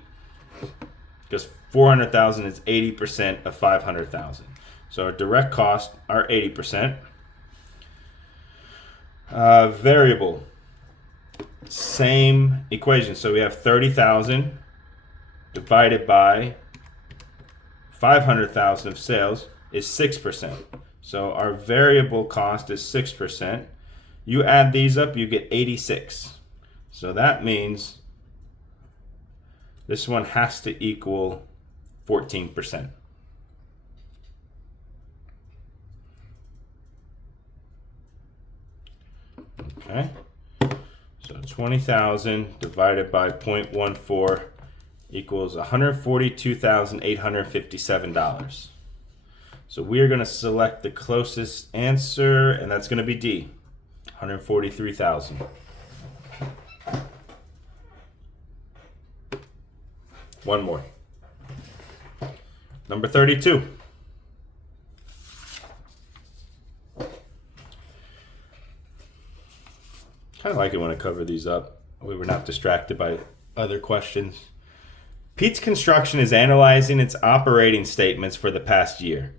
Because 400,000 is 80% of 500,000. So our direct costs are 80%. Variable, same equation. So we have 30,000 divided by 500,000 of sales is 6%. So our variable cost is 6%. You add these up, you get 86. So that means this one has to equal 14%. Okay, so 20,000 divided by 0.14 equals $142,857. So we are going to select the closest answer, and that's going to be D, 143,000. One more. Number 32. Kind of like it when I cover these up. We were not distracted by other questions. Pete's Construction is analyzing its operating statements for the past year.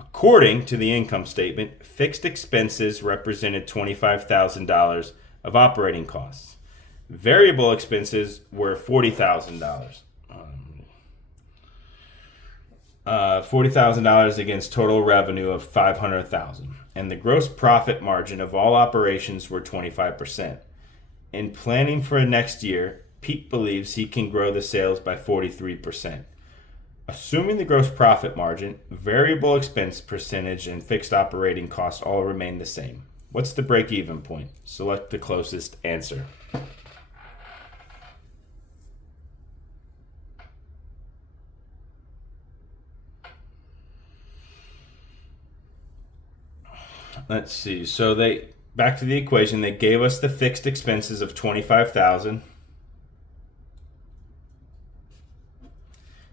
According to the income statement, fixed expenses represented $25,000 of operating costs. Variable expenses were $40,000. $40,000 against total revenue of $500,000. And the gross profit margin of all operations were 25%. In planning for next year, Pete believes he can grow the sales by 43%. Assuming the gross profit margin, variable expense percentage, and fixed operating costs all remain the same. What's the break-even point? Select the closest answer. Let's see. So back to the equation, they gave us the fixed expenses of 25,000.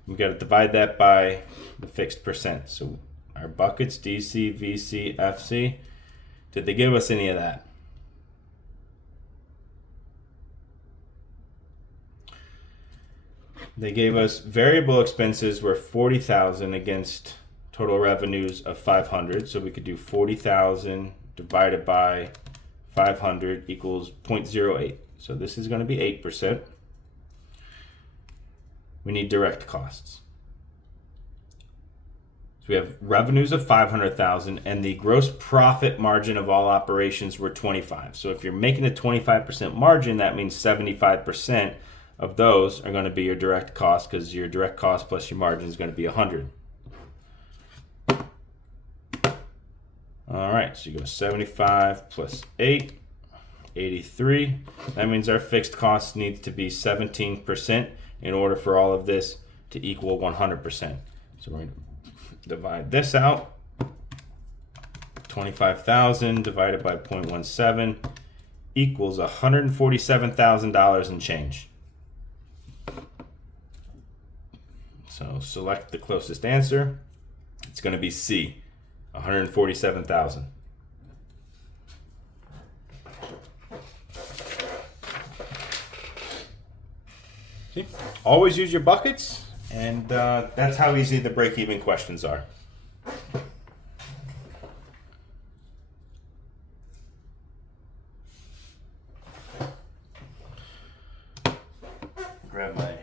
We got to divide that by the fixed percent. So our buckets, DC, VC, FC. Did they give us any of that? They gave us variable expenses were 40,000 against total revenues of 500. So we could do 40,000 divided by 500 equals 0.08. So this is going to be 8%. We need direct costs. So we have revenues of 500,000 and the gross profit margin of all operations were 25. So if you're making a 25% margin, that means 75% of those are going to be your direct cost, because your direct cost plus your margin is going to be 100. All right, so you go 75 plus 8, 83. That means our fixed cost needs to be 17% in order for all of this to equal 100%. So we're going to divide this out. 25,000 divided by 0.17 equals $147,000 and change. So select the closest answer. It's going to be C, 147,000. See? Always use your buckets, and that's how easy the break-even questions are. Grab my...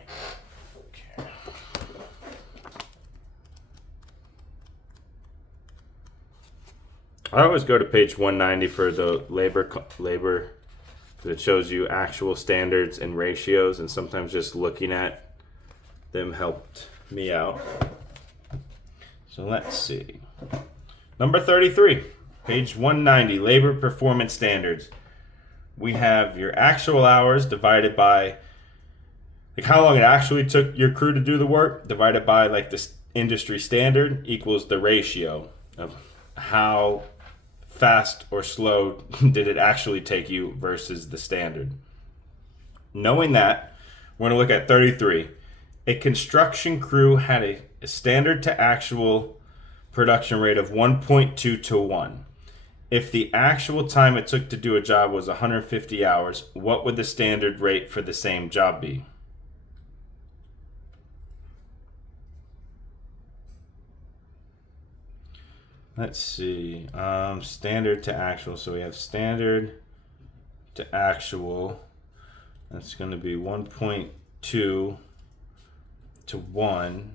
I always go to page 190 for the labor, because it shows you actual standards and ratios, and sometimes just looking at them helped me out. So let's see. Number 33, page 190, labor performance standards. We have your actual hours divided by like how long it actually took your crew to do the work, divided by like the industry standard equals the ratio of how fast or slow did it actually take you versus the standard? Knowing that, we're going to look at 33. A construction crew had a standard to actual production rate of 1.2 to 1. If the actual time it took to do a job was 150 hours, what would the standard rate for the same job be? Let's see. Standard to actual. So we have standard to actual. That's going to be 1.2 to 1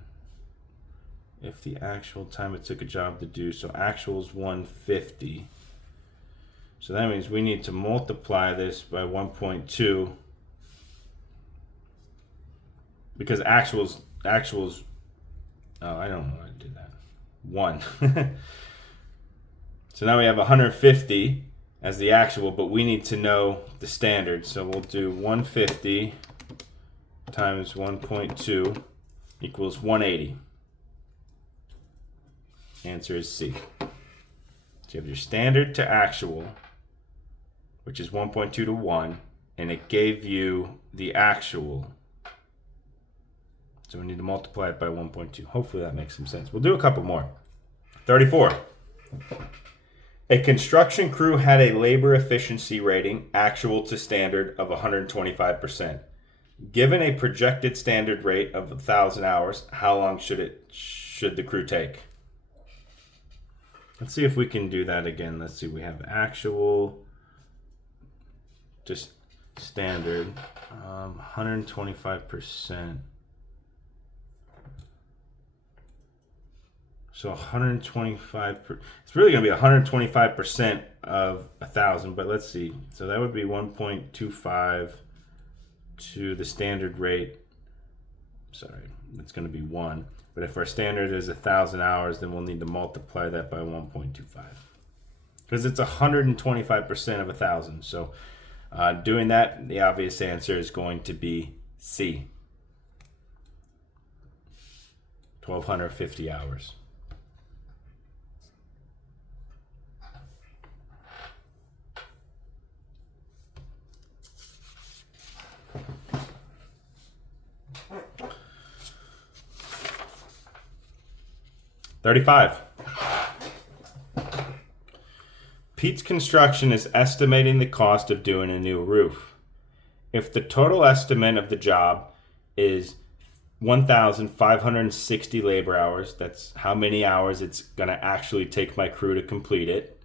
if the actual time it took a job to do. So actual is 150. So that means we need to multiply this by 1.2 because actuals, oh, I don't know why I did that. 1. So now we have 150 as the actual, but we need to know the standard. So we'll do 150 times 1.2 equals 180. Answer is C. So you have your standard to actual, which is 1.2 to 1, and it gave you the actual. So we need to multiply it by 1.2. Hopefully that makes some sense. We'll do a couple more. 34. A construction crew had a labor efficiency rating, actual to standard, of 125%. Given a projected standard rate of 1,000 hours, how long should the crew take? Let's see if we can do that again. Let's see. We have actual, just standard, 125%. So 125, it's really going to be 125% of 1,000, but let's see. So that would be 1.25 to the standard rate. Sorry, it's going to be 1. But if our standard is 1,000 hours, then we'll need to multiply that by 1.25. Because it's 125% of 1,000. So doing that, the obvious answer is going to be C. 1,250 hours. $35. Pete's Construction is estimating the cost of doing a new roof. If the total estimate of the job is 1,560 labor hours, that's how many hours it's going to actually take my crew to complete it.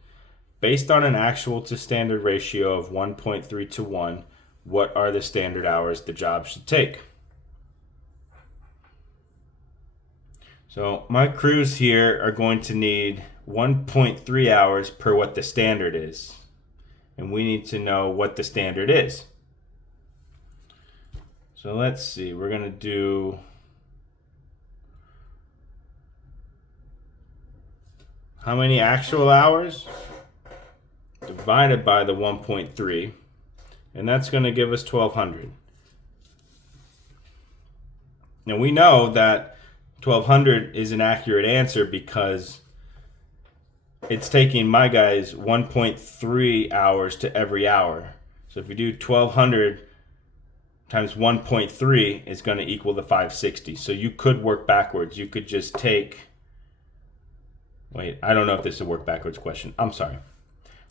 Based on an actual to standard ratio of 1.3 to 1, what are the standard hours the job should take? So my crews here are going to need 1.3 hours per what the standard is. And we need to know what the standard is. So let's see, we're going to do how many actual hours divided by the 1.3, and that's going to give us 1,200. Now we know that 1,200 is an accurate answer because it's taking my guys 1.3 hours to every hour. So if we do 1,200 times 1.3 is going to equal the 560. So you could work backwards. You could just take, wait, I don't know if this is a work backwards question. I'm sorry.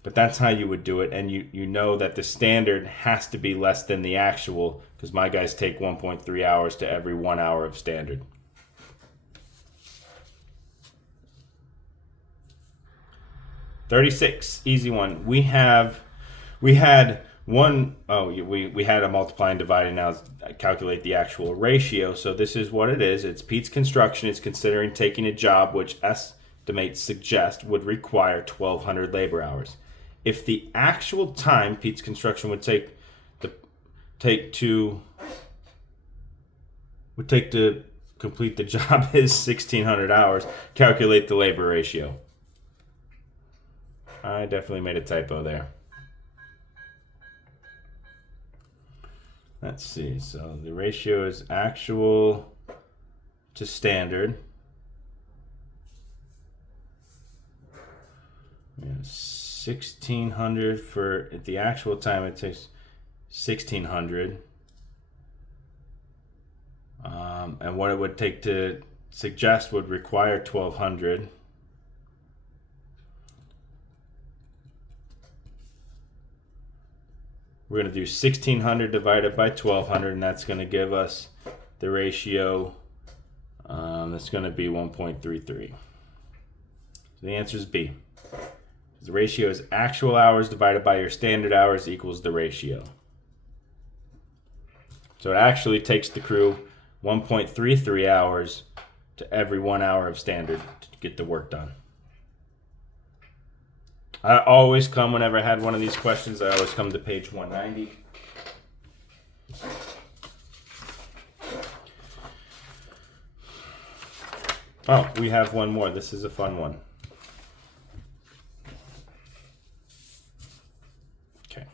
But that's how you would do it. And you know that the standard has to be less than the actual because my guys take 1.3 hours to every 1 hour of standard. $36, easy one. We had one, we had a multiply and divide, and now calculate the actual ratio. So this is what it is. It's Pete's Construction is considering taking a job which estimates suggest would require 1,200 labor hours. If the actual time Pete's Construction would take to complete the job is 1,600 hours, calculate the labor ratio. I definitely made a typo there. Let's see. So the ratio is actual to standard. We have 1600 for at the actual time it takes 1600. And what it would take to suggest would require 1200. We're going to do 1600 divided by 1200, and that's going to give us the ratio. That's going to be 1.33. So the answer is B. The ratio is actual hours divided by your standard hours equals the ratio. So it actually takes the crew 1.33 hours to every 1 hour of standard to get the work done. I always come, whenever I had one of these questions, I always come to page 190. Oh, we have one more. This is a fun one. Okay.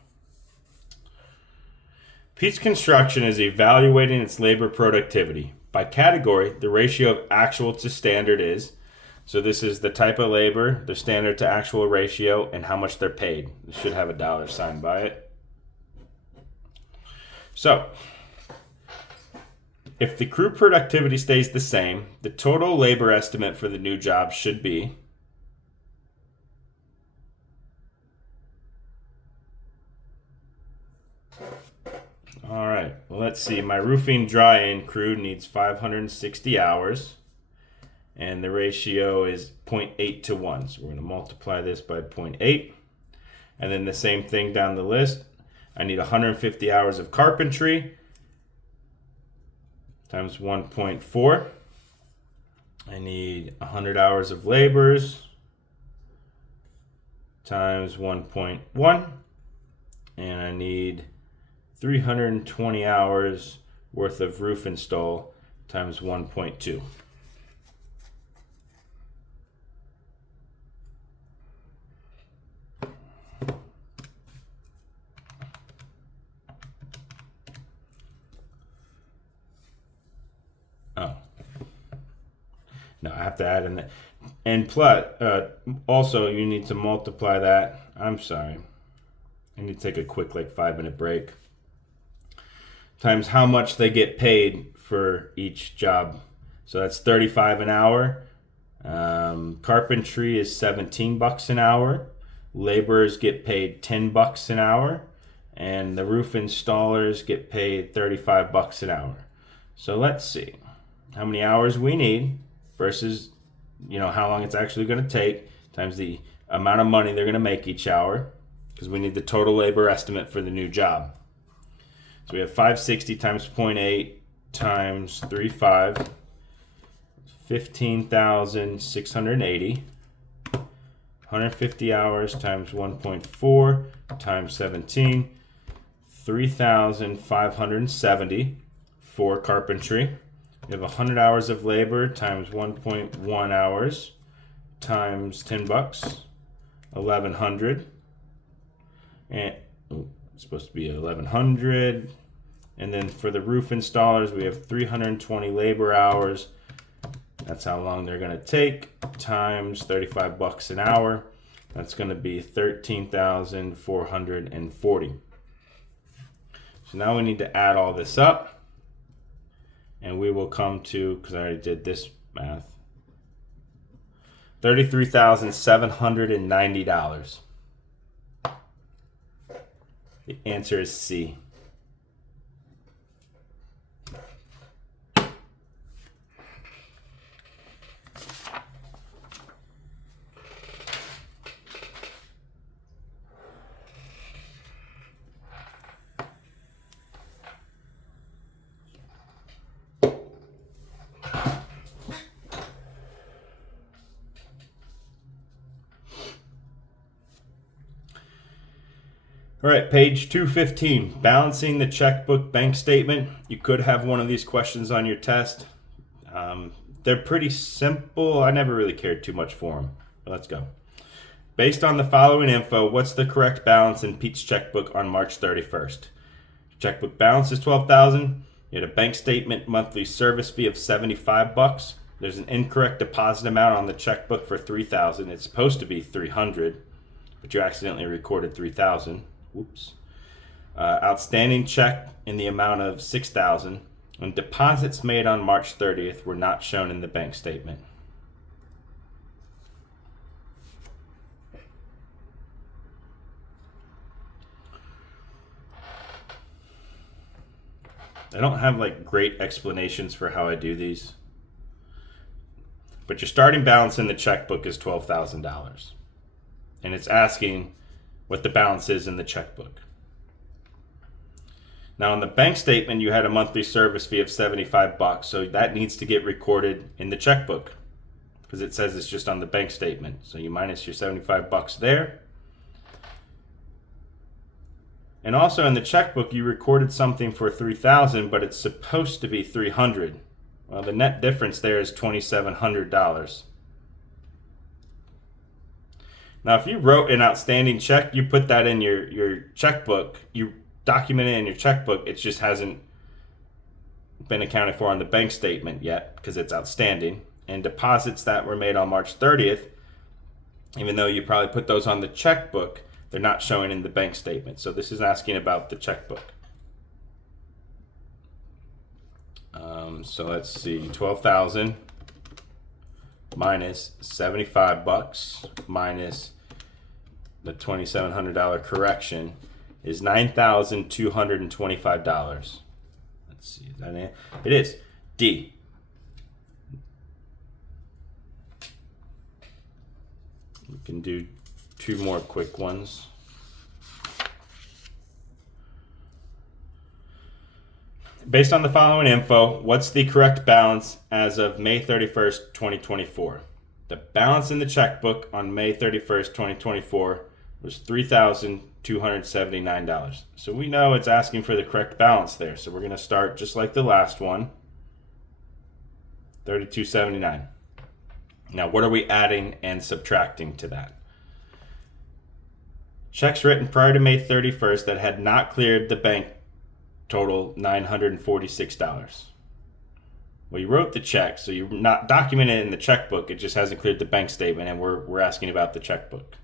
Pete's Construction is evaluating its labor productivity. By category, the ratio of actual to standard is, so this is the type of labor, the standard to actual ratio, and how much they're paid. It should have a dollar sign by it. So, if the crew productivity stays the same, the total labor estimate for the new job should be all right, well, let's see. My roofing dry-in crew needs 560 hours, and the ratio is 0.8 to 1. So we're going to multiply this by 0.8. And then the same thing down the list. I need 150 hours of carpentry times 1.4. I need 100 hours of laborers times 1.1. And I need 320 hours worth of roof install times 1.2. Oh. No, I have to add in that. And plus, also you need to multiply that. I'm sorry. I need to take a quick 5-minute break. Times how much they get paid for each job. So that's $35 an hour. Carpentry is $17 an hour. Laborers get paid $10 an hour. And the roof installers get paid $35 an hour. So let's see how many hours we need versus, how long it's actually going to take times the amount of money they're going to make each hour, because we need the total labor estimate for the new job. So we have 560 times 0.8 times 3.5, 15,680. 150 hours times 1.4 times 17, 3,570 for carpentry. We have 100 hours of labor times 1.1 hours times $10, 1,100. And it's supposed to be 1,100. And then for the roof installers, we have 320 labor hours. That's how long they're going to take, times $35 an hour. That's going to be 13,440. So now we need to add all this up, and we will come to, because I already did this math, $33,790. The answer is C. All right, page 215, balancing the checkbook bank statement. You could have one of these questions on your test. They're pretty simple. I never really cared too much for them. But let's go. Based on the following info, what's the correct balance in Pete's checkbook on March 31st? Checkbook balance is $12,000. You had a bank statement monthly service fee of $75. There's an incorrect deposit amount on the checkbook for $3,000. It's supposed to be $300. but you accidentally recorded 3,000. Whoops. Outstanding check in the amount of 6,000, and deposits made on March 30th were not shown in the bank statement. I don't have like great explanations for how I do these, but your starting balance in the checkbook is $12,000, and it's asking what the balance is in the checkbook. Now on the bank statement, you had a monthly service fee of $75, so that needs to get recorded in the checkbook because it says it's just on the bank statement. So you minus your $75 there. And also in the checkbook, you recorded something for $3,000, but it's supposed to be $300. Well, the net difference there is $2,700. Now, if you wrote an outstanding check, you put that in your checkbook. You document it in your checkbook. It just hasn't been accounted for on the bank statement yet because it's outstanding. And deposits that were made on March 30th, even though you probably put those on the checkbook, they're not showing in the bank statement. So this is asking about the checkbook. So let's see, 12,000 minus $75 minus the $2,700 correction is $9,225. Let's see, is that it? It is. D. We can do two more quick ones. Based on the following info, what's the correct balance as of May 31st, 2024? The balance in the checkbook on May 31st, 2024 was $3,279. So we know it's asking for the correct balance there. So we're going to start just like the last one, $3,279. Now, what are we adding and subtracting to that? Checks written prior to May 31st that had not cleared the bank total $946. Well, you wrote the check, so you're not documented in the checkbook. It just hasn't cleared the bank statement, and we're asking about the checkbook.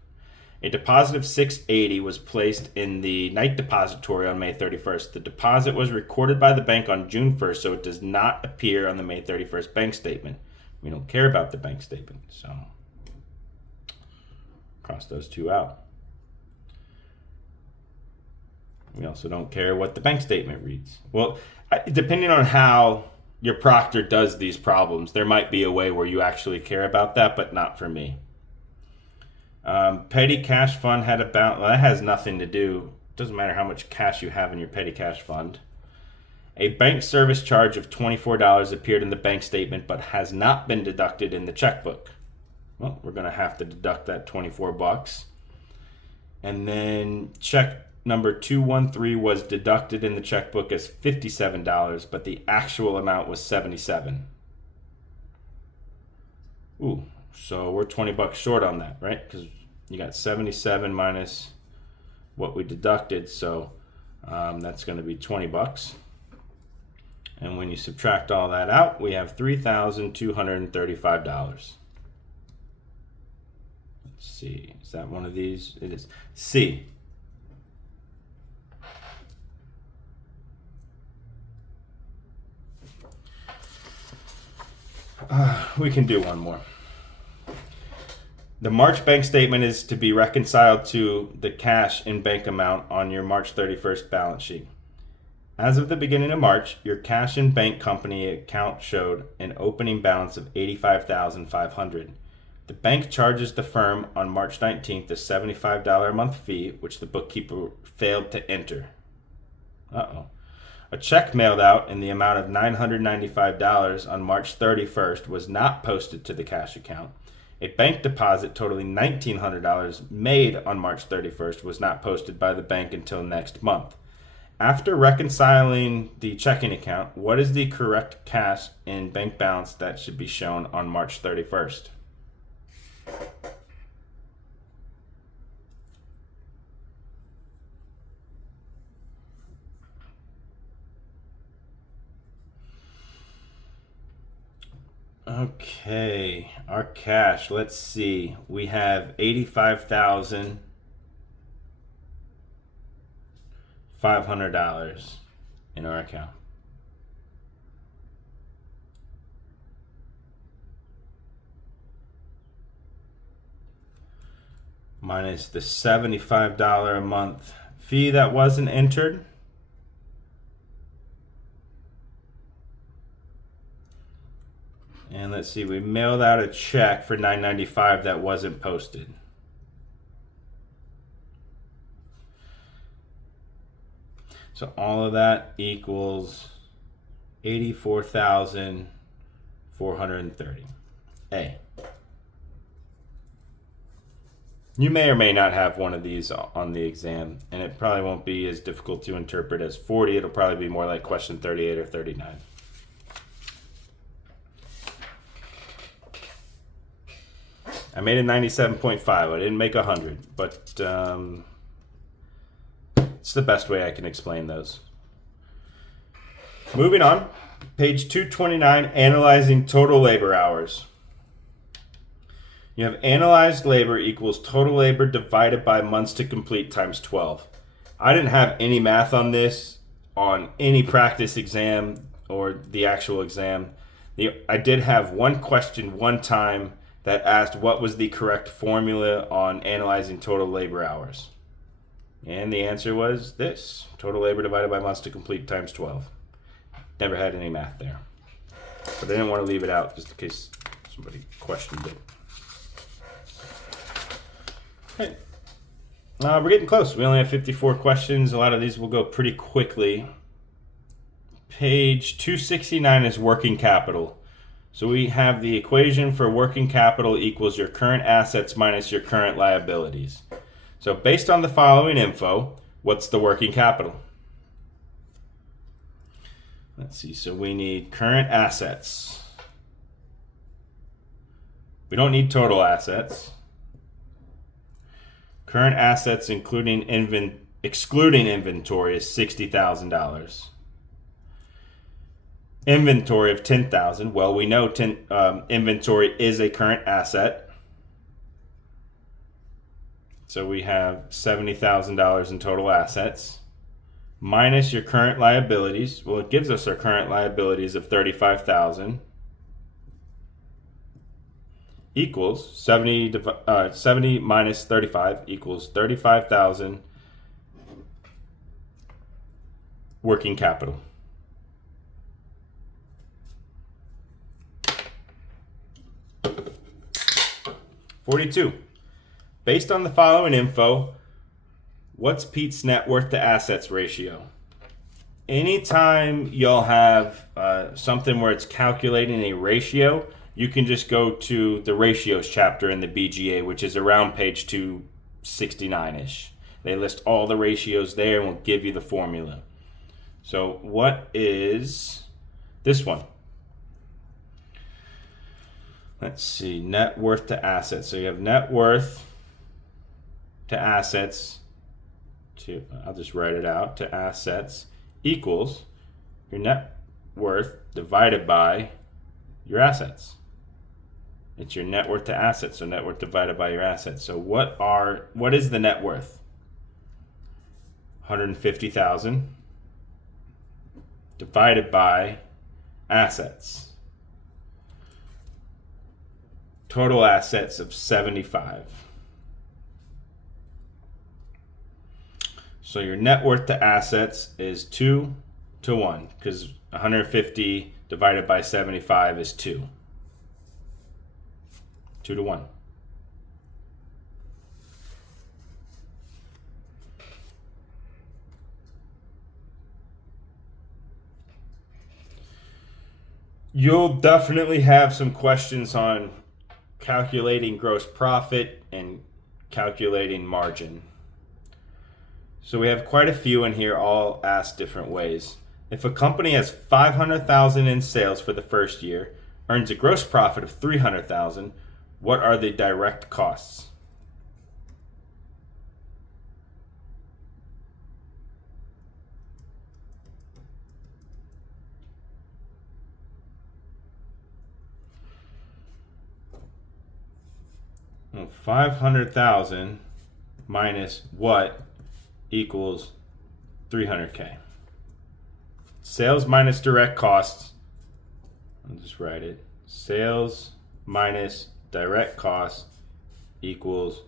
A deposit of $680 was placed in the night depository on May 31st. The deposit was recorded by the bank on June 1st, so it does not appear on the May 31st bank statement. We don't care about the bank statement, so cross those two out. We also don't care what the bank statement reads. Well, depending on how your proctor does these problems, there might be a way where you actually care about that, but not for me. Petty cash fund had a balance. Well, that has nothing to do. It doesn't matter how much cash you have in your petty cash fund. A bank service charge of $24 appeared in the bank statement, but has not been deducted in the checkbook. Well, we're going to have to deduct that $24. And then check number 213 was deducted in the checkbook as $57, but the actual amount was $77. Ooh, so we're $20 short on that, right? Because you got 77 minus what we deducted, so that's going to be $20. And when you subtract all that out, we have $3,235. Let's see, is that one of these? It is. C. We can do one more. The March bank statement is to be reconciled to the cash in bank amount on your March 31st balance sheet. As of the beginning of March, your cash in bank company account showed an opening balance of $85,500. The bank charges the firm on March 19th a $75 a month fee, which the bookkeeper failed to enter. Uh-oh. A check mailed out in the amount of $995 on March 31st was not posted to the cash account. A bank deposit totaling $1,900 made on March 31st was not posted by the bank until next month. After reconciling the checking account, what is the correct cash and bank balance that should be shown on March 31st? Okay, our cash, let's see. We have $85,000 $500 in our account. Minus the $75 a month fee that wasn't entered. And let's see, we mailed out a check for $9.95 that wasn't posted. So all of that equals $84,430. A. You may or may not have one of these on the exam, and it probably won't be as difficult to interpret as 40. It'll probably be more like question 38 or 39. I made a 97.5. I didn't make 100, but it's the best way I can explain those. Moving on, page 229, analyzing total labor hours. You have analyzed labor equals total labor divided by months to complete times 12. I didn't have any math on this on any practice exam or the actual exam. I did have one question one time that asked what was the correct formula on analyzing total labor hours. And the answer was this: total labor divided by months to complete times 12. Never had any math there. But I didn't want to leave it out just in case somebody questioned it. Okay. We're getting close. We only have 54 questions. A lot of these will go pretty quickly. Page 269 is working capital. So we have the equation for working capital equals your current assets minus your current liabilities. So based on the following info, what's the working capital? Let's see. So we need current assets. We don't need total assets. Current assets excluding inventory is $60,000. Inventory of $10,000. Well, we know inventory is a current asset. So we have $70,000 in total assets. Minus your current liabilities. Well, it gives us our current liabilities of $35,000. Equals 70 minus 35 equals 35,000 working capital. $42. Based on the following info, what's Pete's net worth to assets ratio? Anytime you'll have something where it's calculating a ratio, you can just go to the ratios chapter in the BGA, which is around page 269-ish. They list all the ratios there and will give you the formula. So what is this one? Let's see, net worth to assets. So you have net worth to assets, I'll just write it out, to assets equals your net worth divided by your assets. It's your net worth to assets, so net worth divided by your assets. So what is the net worth? $150,000 divided by assets. Total assets of 75. So your net worth to assets is 2 to 1 because 150 divided by 75 is 2. 2 to 1. You'll definitely have some questions on calculating gross profit and calculating margin. So we have quite a few in here, all asked different ways. If a company has $500,000 in sales for the first year, earns a gross profit of $300,000, what are the direct costs? Well, 500,000 minus what equals 300K. Sales minus direct costs. I'll just write it. Sales minus direct costs equals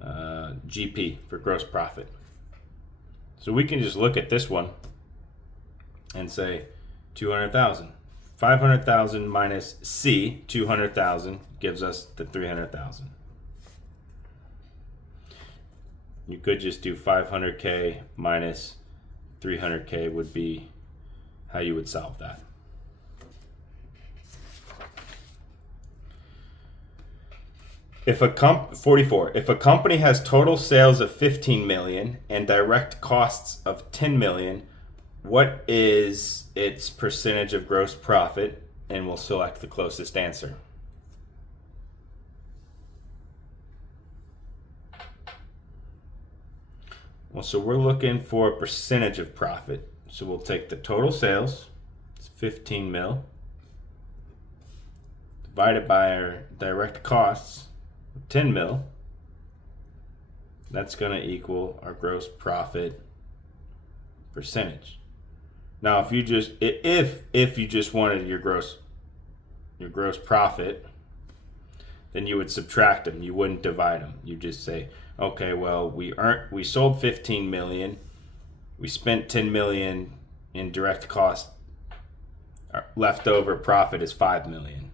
GP for gross profit. So we can just look at this one and say 200,000. 500,000 minus C, 200,000, gives us the 300,000. You could just do 500K minus 300K would be how you would solve that. If a 44, if a company has total sales of 15 million and direct costs of 10 million, what is its percentage of gross profit? And we'll select the closest answer. Well, so we're looking for a percentage of profit. So we'll take the total sales, it's 15 mil, divided by our direct costs, 10 mil. That's going to equal our gross profit percentage. Now, if you just wanted your gross profit, then you would subtract them. You wouldn't divide them. You just say, okay, well, we sold 15 million. We spent 10 million in direct cost. Our leftover profit is 5 million.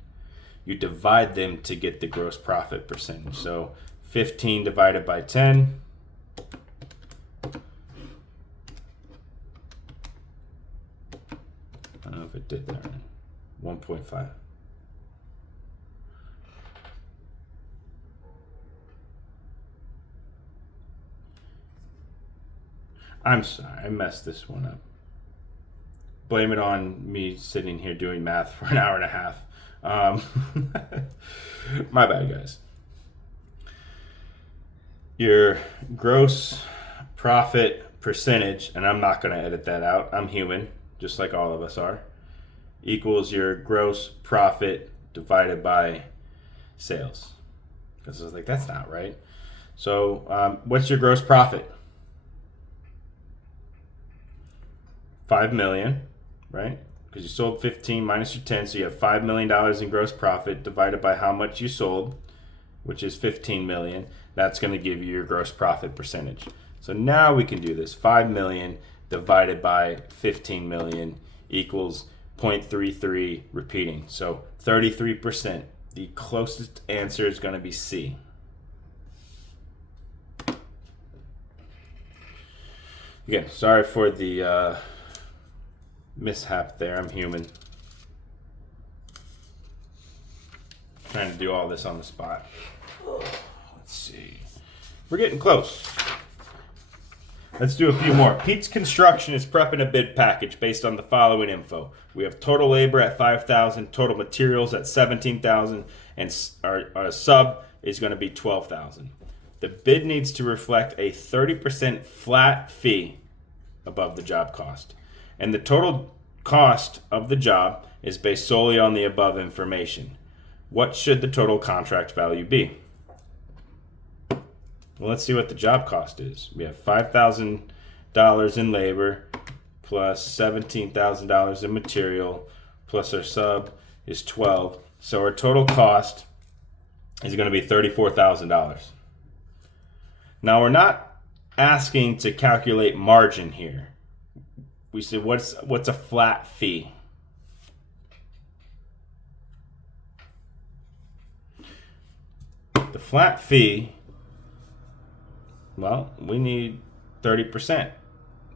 You divide them to get the gross profit percentage. So 15 divided by 10. I don't know if it did that right. 1.5. I'm sorry, I messed this one up. Blame it on me sitting here doing math for an hour and a half. My bad, guys. Your gross profit percentage, and I'm not going to edit that out. I'm human, just like all of us are, equals your gross profit divided by sales. Because I was like, that's not right. So what's your gross profit? 5 million, right? Because you sold 15 minus your 10, so you have $5 million in gross profit divided by how much you sold, which is 15 million. That's going to give you your gross profit percentage. So now we can do this. 5 million divided by 15 million equals 0.33, repeating. So 33%. The closest answer is going to be C. Again, sorry for the mishap there. I'm human. Trying to do all this on the spot. Let's see. We're getting close. Let's do a few more. Pete's Construction is prepping a bid package based on the following info. We have total labor at 5,000, total materials at 17,000, and our sub is going to be 12,000. The bid needs to reflect a 30% flat fee above the job cost. And the total cost of the job is based solely on the above information. What should the total contract value be? Well, let's see what the job cost is. We have $5,000 in labor plus $17,000 in material plus our sub is 12. So our total cost is going to be $34,000. Now we're not asking to calculate margin here. We said what's a flat fee? The flat fee, well, we need 30%.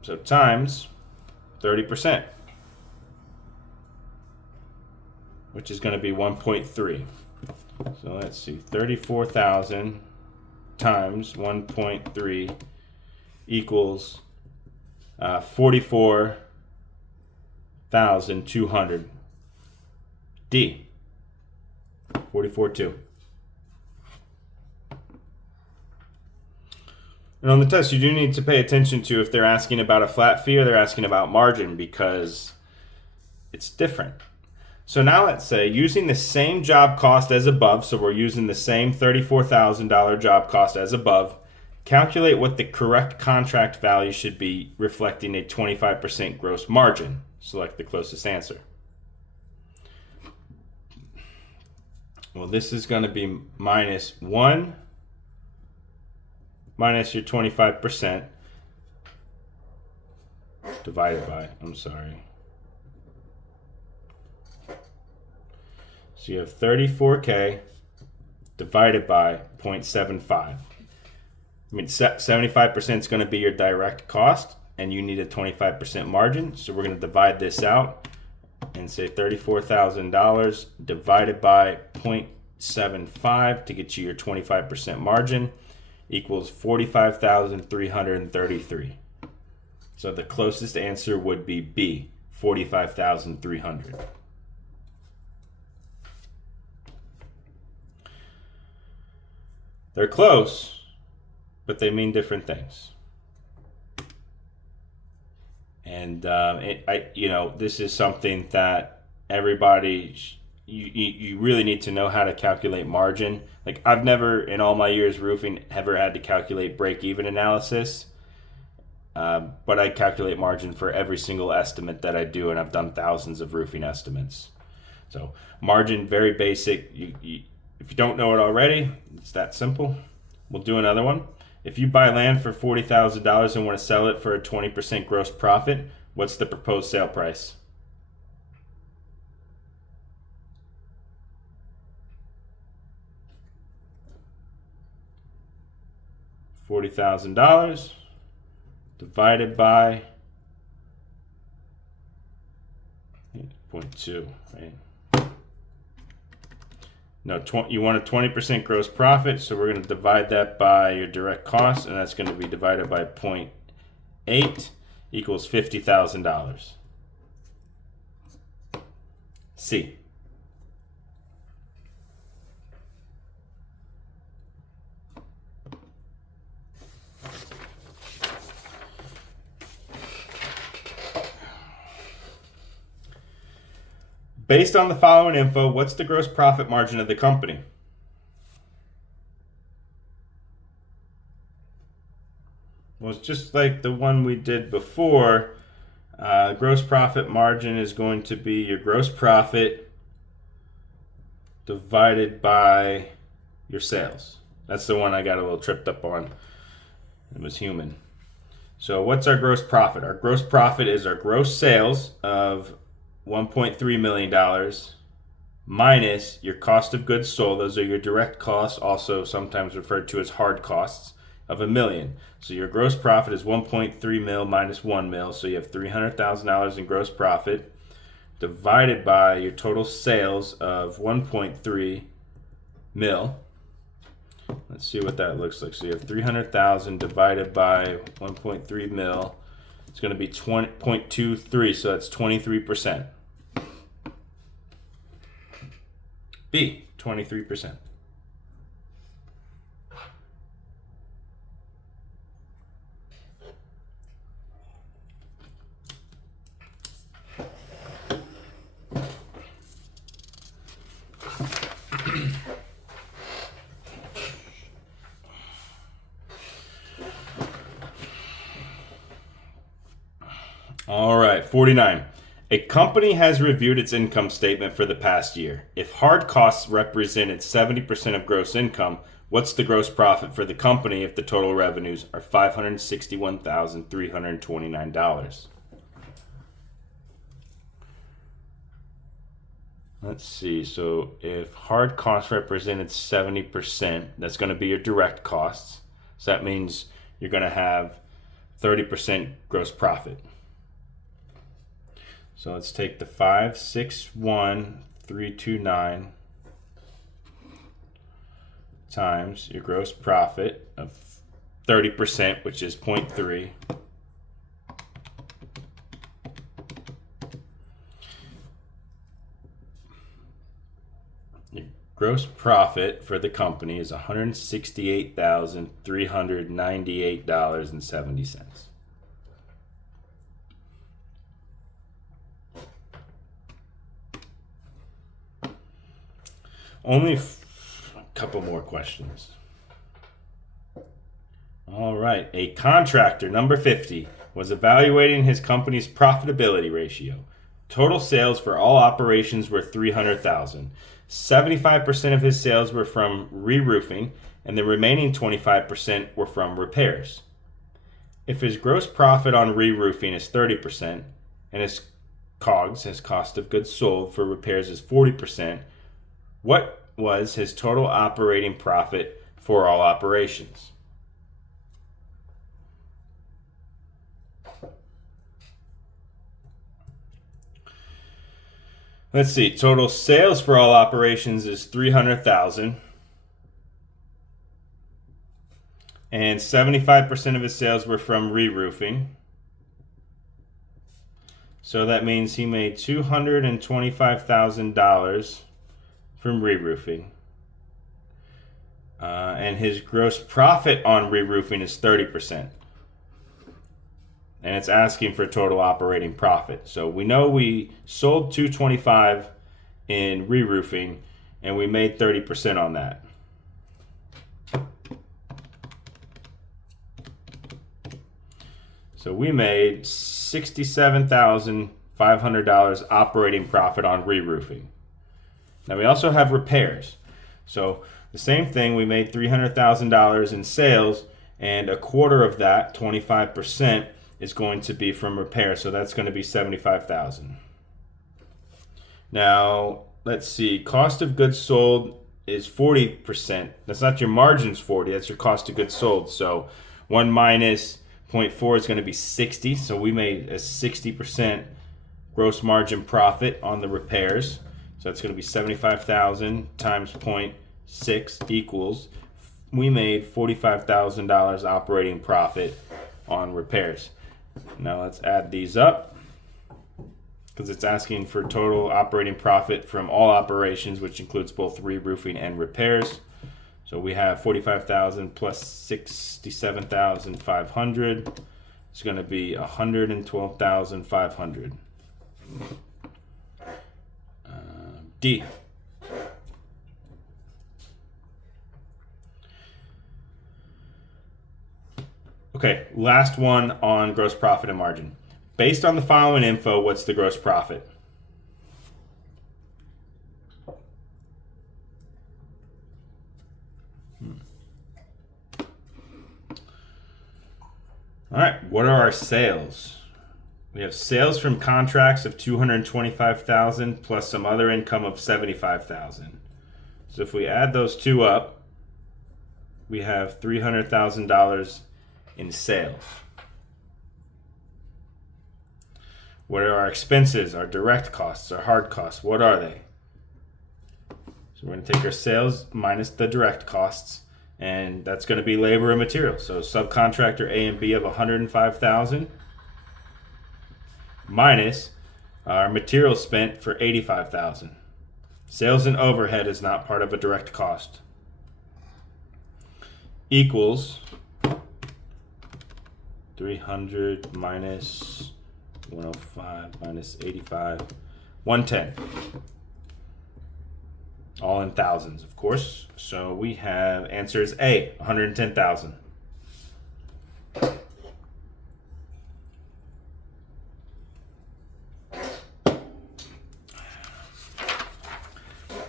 So times 30%, which is going to be 1.3. So let's see, 34,000 times 1.3 equals 44,200. D. 44.2. And on the test, you do need to pay attention to if they're asking about a flat fee or they're asking about margin, because it's different. So now let's say using the same job cost as above, so we're using the same $34,000 job cost as above, Calculate what the correct contract value should be, reflecting a 25% gross margin. Select the closest answer. Well, this is going to be minus 1 minus your 25% divided by, So you have 34K divided by 0.75. I mean, 75% is going to be your direct cost, and you need a 25% margin. So we're going to divide this out and say $34,000 divided by 0.75 to get you your 25% margin equals 45,333. So the closest answer would be B, 45,300. They're close, but they mean different things. And this is something that everybody, you really need to know how to calculate margin. Like, I've never, in all my years roofing, ever had to calculate break-even analysis. But I calculate margin for every single estimate that I do, and I've done thousands of roofing estimates. So margin, very basic. If you don't know it already, it's that simple. We'll do another one. If you buy land for $40,000 and want to sell it for a 20% gross profit, what's the proposed sale price? $40,000 divided by 0.2, right? No, you want a 20% gross profit, so we're going to divide that by your direct cost, and that's going to be divided by 0.8 equals $50,000. C. Based on the following info, what's the gross profit margin of the company? Well, it's just like the one we did before. Gross profit margin is going to be your gross profit divided by your sales. That's the one I got a little tripped up on. It was human. So what's our gross profit? Our gross profit is our gross sales of $1.3 million minus your cost of goods sold. Those are your direct costs, also sometimes referred to as hard costs, of $1 million. So your gross profit is 1.3 mil minus 1 mil. So you have $300,000 in gross profit divided by your total sales of 1.3 mil. Let's see what that looks like. So you have 300,000 divided by 1.3 mil. It's going to be 20.23, so that's 23%. B, 23%. All right, 49. A company has reviewed its income statement for the past year. If hard costs represented 70% of gross income, what's the gross profit for the company if the total revenues are $561,329? Let's see. So if hard costs represented 70%, that's going to be your direct costs. So that means you're going to have 30% gross profit. So let's take the 561,329 times your gross profit of 30%, which is 0.3. Your gross profit for the company is $168,398.70. Only a couple more questions. All right. A contractor, number 50, was evaluating his company's profitability ratio. Total sales for all operations were $300,000. 75% of his sales were from re-roofing, and the remaining 25% were from repairs. If his gross profit on re-roofing is 30%, and his COGS, his cost of goods sold, for repairs is 40%, what was his total operating profit for all operations? Let's see. Total sales for all operations is $300,000. And 75% of his sales were from re-roofing. So that means he made $225,000 from re-roofing. And his gross profit on re-roofing is 30%. And it's asking for total operating profit. So we know we sold $225,000 in re-roofing, and we made 30% on that. So we made $67,500 operating profit on re-roofing. Now we also have repairs. So the same thing, we made $300,000 in sales, and a quarter of that, 25%, is going to be from repair. So that's going to be $75,000. Now, let's see. Cost of goods sold is 40%. That's not your margins 40. That's your cost of goods sold. So 1 minus 0.4 is going to be 60. So we made a 60% gross margin profit on the repairs. So that's going to be 75,000 times 0.6 equals, we made $45,000 operating profit on repairs. Now let's add these up, because it's asking for total operating profit from all operations, which includes both re-roofing and repairs. So we have 45,000 plus 67,500. It's going to be 112,500. D. Okay, last one on gross profit and margin. Based on the following info, what's the gross profit? All right, what are our sales? We have sales from contracts of $225,000 plus some other income of $75,000. So if we add those two up, we have $300,000 in sales. What are our expenses, our direct costs, our hard costs? What are they? So we're going to take our sales minus the direct costs, and that's going to be labor and material. So subcontractor A and B of $105,000 minus our material spent for $85,000. Sales and overhead is not part of a direct cost. Equals 300 minus 105 minus 85, 110. All in thousands, of course. So we have answers A, 110,000.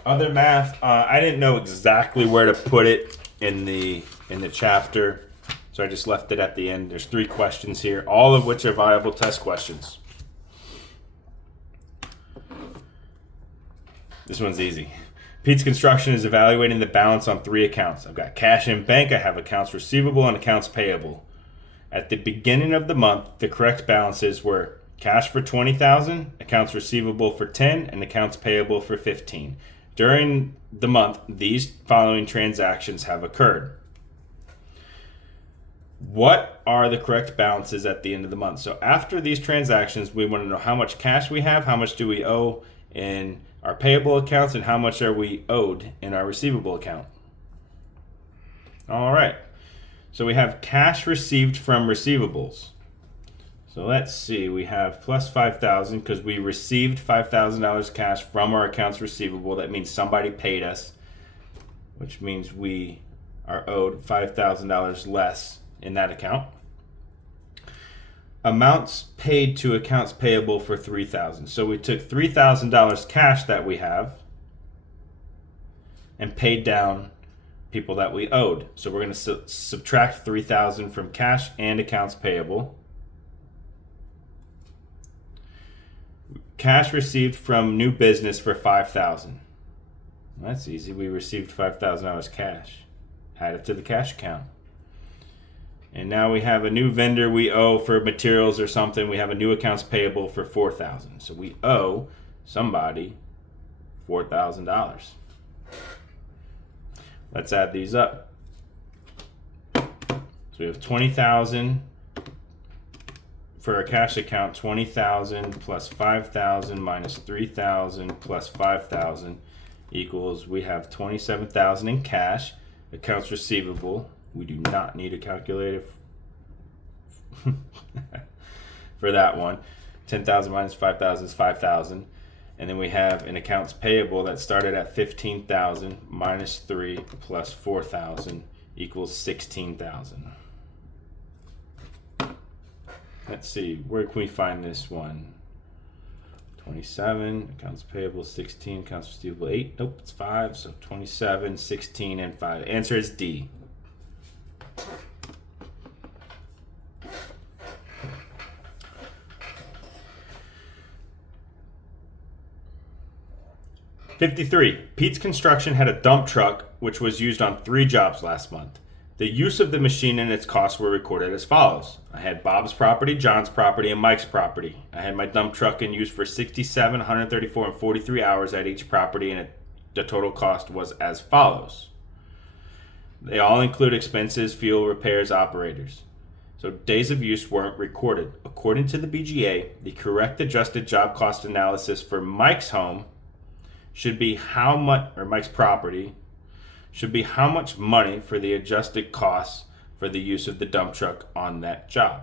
Other math, I didn't know exactly where to put it in the chapter, so I just left it at the end. There's 3 questions here, all of which are viable test questions. This one's easy. Pete's Construction is evaluating the balance on 3 accounts. I've got cash in bank, I have accounts receivable, and accounts payable. At the beginning of the month, the correct balances were cash for $20,000, accounts receivable for $10,000, and accounts payable for $15,000. During the month, these following transactions have occurred. What are the correct balances at the end of the month? So after these transactions, we want to know how much cash we have, how much do we owe in our payable accounts, and how much are we owed in our receivable account. All right. So we have cash received from receivables. So let's see, we have plus $5,000 because we received $5,000 cash from our accounts receivable. That means somebody paid us, which means we are owed $5,000 less in that account. Amounts paid to accounts payable for $3,000. So we took $3,000 cash that we have and paid down people that we owed. So we're going to subtract $3,000 from cash and accounts payable. Cash received from new business for $5,000. That's easy. We received $5,000 cash. Add it to the cash account. And now we have a new vendor we owe for materials or something. We have a new accounts payable for $4,000. So we owe somebody $4,000. Let's add these up. So we have $20,000 for our cash account. $20,000 plus $5,000 minus $3,000 plus $5,000 equals, we have $27,000 in cash. Accounts receivable, we do not need a calculator for that one. 10,000 minus 5,000 is 5,000. And then we have an accounts payable that started at 15,000 minus 3 plus 4,000 equals 16,000. Let's see, where can we find this one? 27, accounts payable 16, accounts receivable 8. Nope, it's 5. So 27, 16, and 5. Answer is D. $53. Pete's Construction had a dump truck which was used on 3 jobs last month. The use of the machine and its costs were recorded as follows. I had Bob's property, John's property, and Mike's property. I had my dump truck in use for 67, 134, and 43 hours at each property, and the total cost was as follows. They all include expenses, fuel, repairs, operators. So days of use weren't recorded. According to the BGA, the correct adjusted job cost analysis for Mike's home should be how much, or Mike's property, should be how much money for the adjusted costs for the use of the dump truck on that job.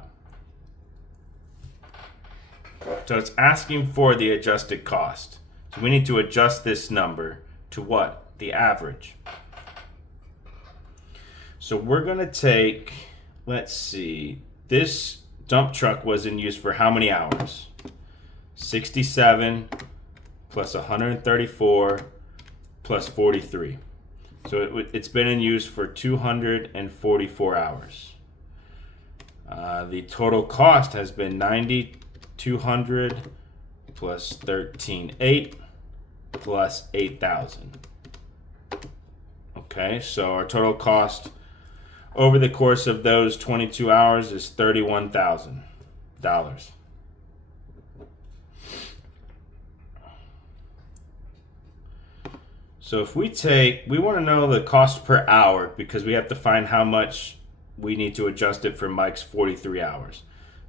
So it's asking for the adjusted cost. So we need to adjust this number to what? The average. So we're going to take, let's see, this dump truck was in use for how many hours? 67 plus 134 plus 43. So it's been in use for 244 hours. The total cost has been 9,200 plus 13,800 plus 8,000. Okay, so our total cost over the course of those 22 hours is $31,000. So if we want to know the cost per hour because we have to find how much we need to adjust it for Mike's 43 hours.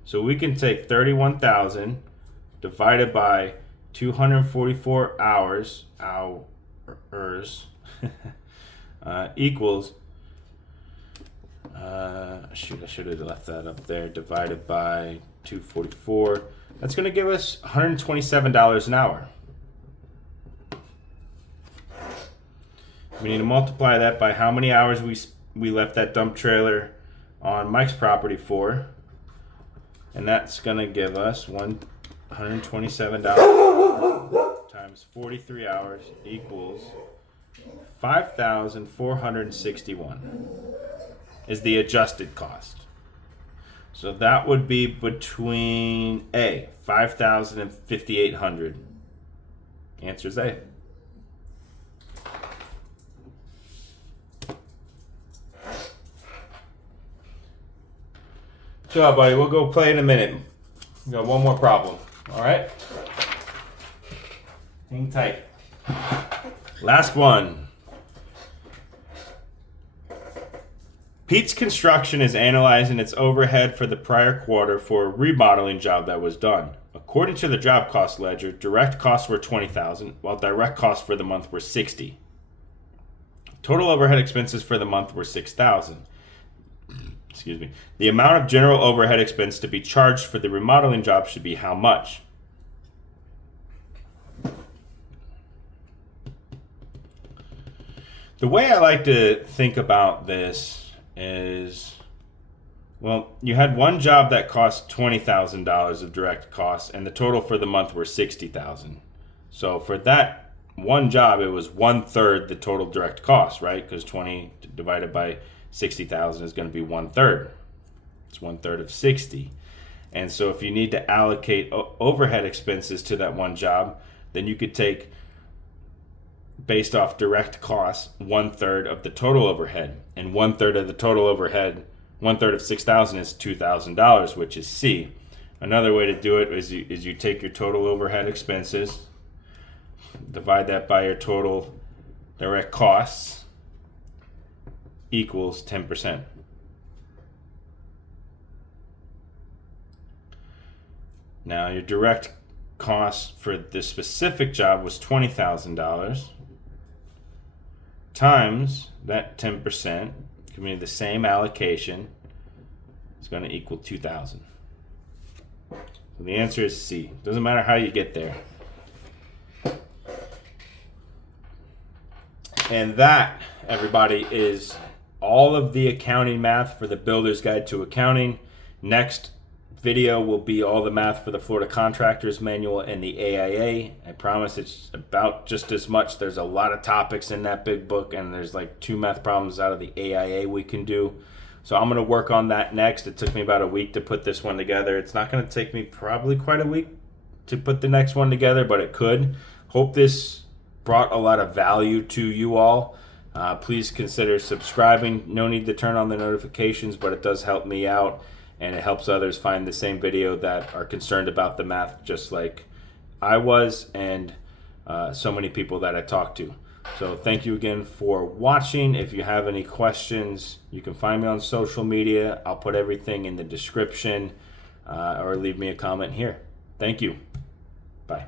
So we can take 31,000 divided by 244 hours equals, shoot, I should have left that up there, divided by 244. That's going to give us $127 an hour. We need to multiply that by how many hours we left that dump trailer on Mike's property for. And that's going to give us $127 times 43 hours equals 5,461 is the adjusted cost. So that would be between A, 5,000 and 5,800. Answer is A. Good job, buddy. We'll go play in a minute. We got one more problem. All right? Hang tight. Last one. Pete's Construction is analyzing its overhead for the prior quarter for a remodeling job that was done. According to the job cost ledger, direct costs were $20,000, while direct costs for the month were $60,000. Total overhead expenses for the month were $6,000. Excuse me. The amount of general overhead expense to be charged for the remodeling job should be how much? The way I like to think about this is Well, you had one job that cost $20,000 of direct costs, and the total for the month were $60,000. So for that one job, it was 1/3 the total direct cost, right? Because 20 divided by 60,000 is going to be 1/3. It's 1/3 of 60. And so if you need to allocate overhead expenses to that one job, then you could take, based off direct costs, 1/3 of the total overhead. And 1/3 of the total overhead, 1/3 of 6,000 is $2,000, which is C. Another way to do it is you take your total overhead expenses, divide that by your total direct costs, equals 10%. Now your direct cost for this specific job was $20,000 times that 10%, giving me the same allocation, is going to equal 2,000. So the answer is C. Doesn't matter how you get there. And that, everybody, is all of the accounting math for the Builder's Guide to Accounting. Next video will be all the math for the Florida Contractors Manual and the AIA. I promise it's about just as much. There's a lot of topics in that big book, and there's like 2 math problems out of the AIA we can do. So I'm going to work on that next. It took me about a week to put this one together. It's not going to take me probably quite a week to put the next one together, but it could. Hope this brought a lot of value to you all. Please consider subscribing. No need to turn on the notifications, but it does help me out, and it helps others find the same video that are concerned about the math just like I was, and so many people that I talked to. So thank you again for watching. If you have any questions, you can find me on social media. I'll put everything in the description, or leave me a comment here. Thank you. Bye.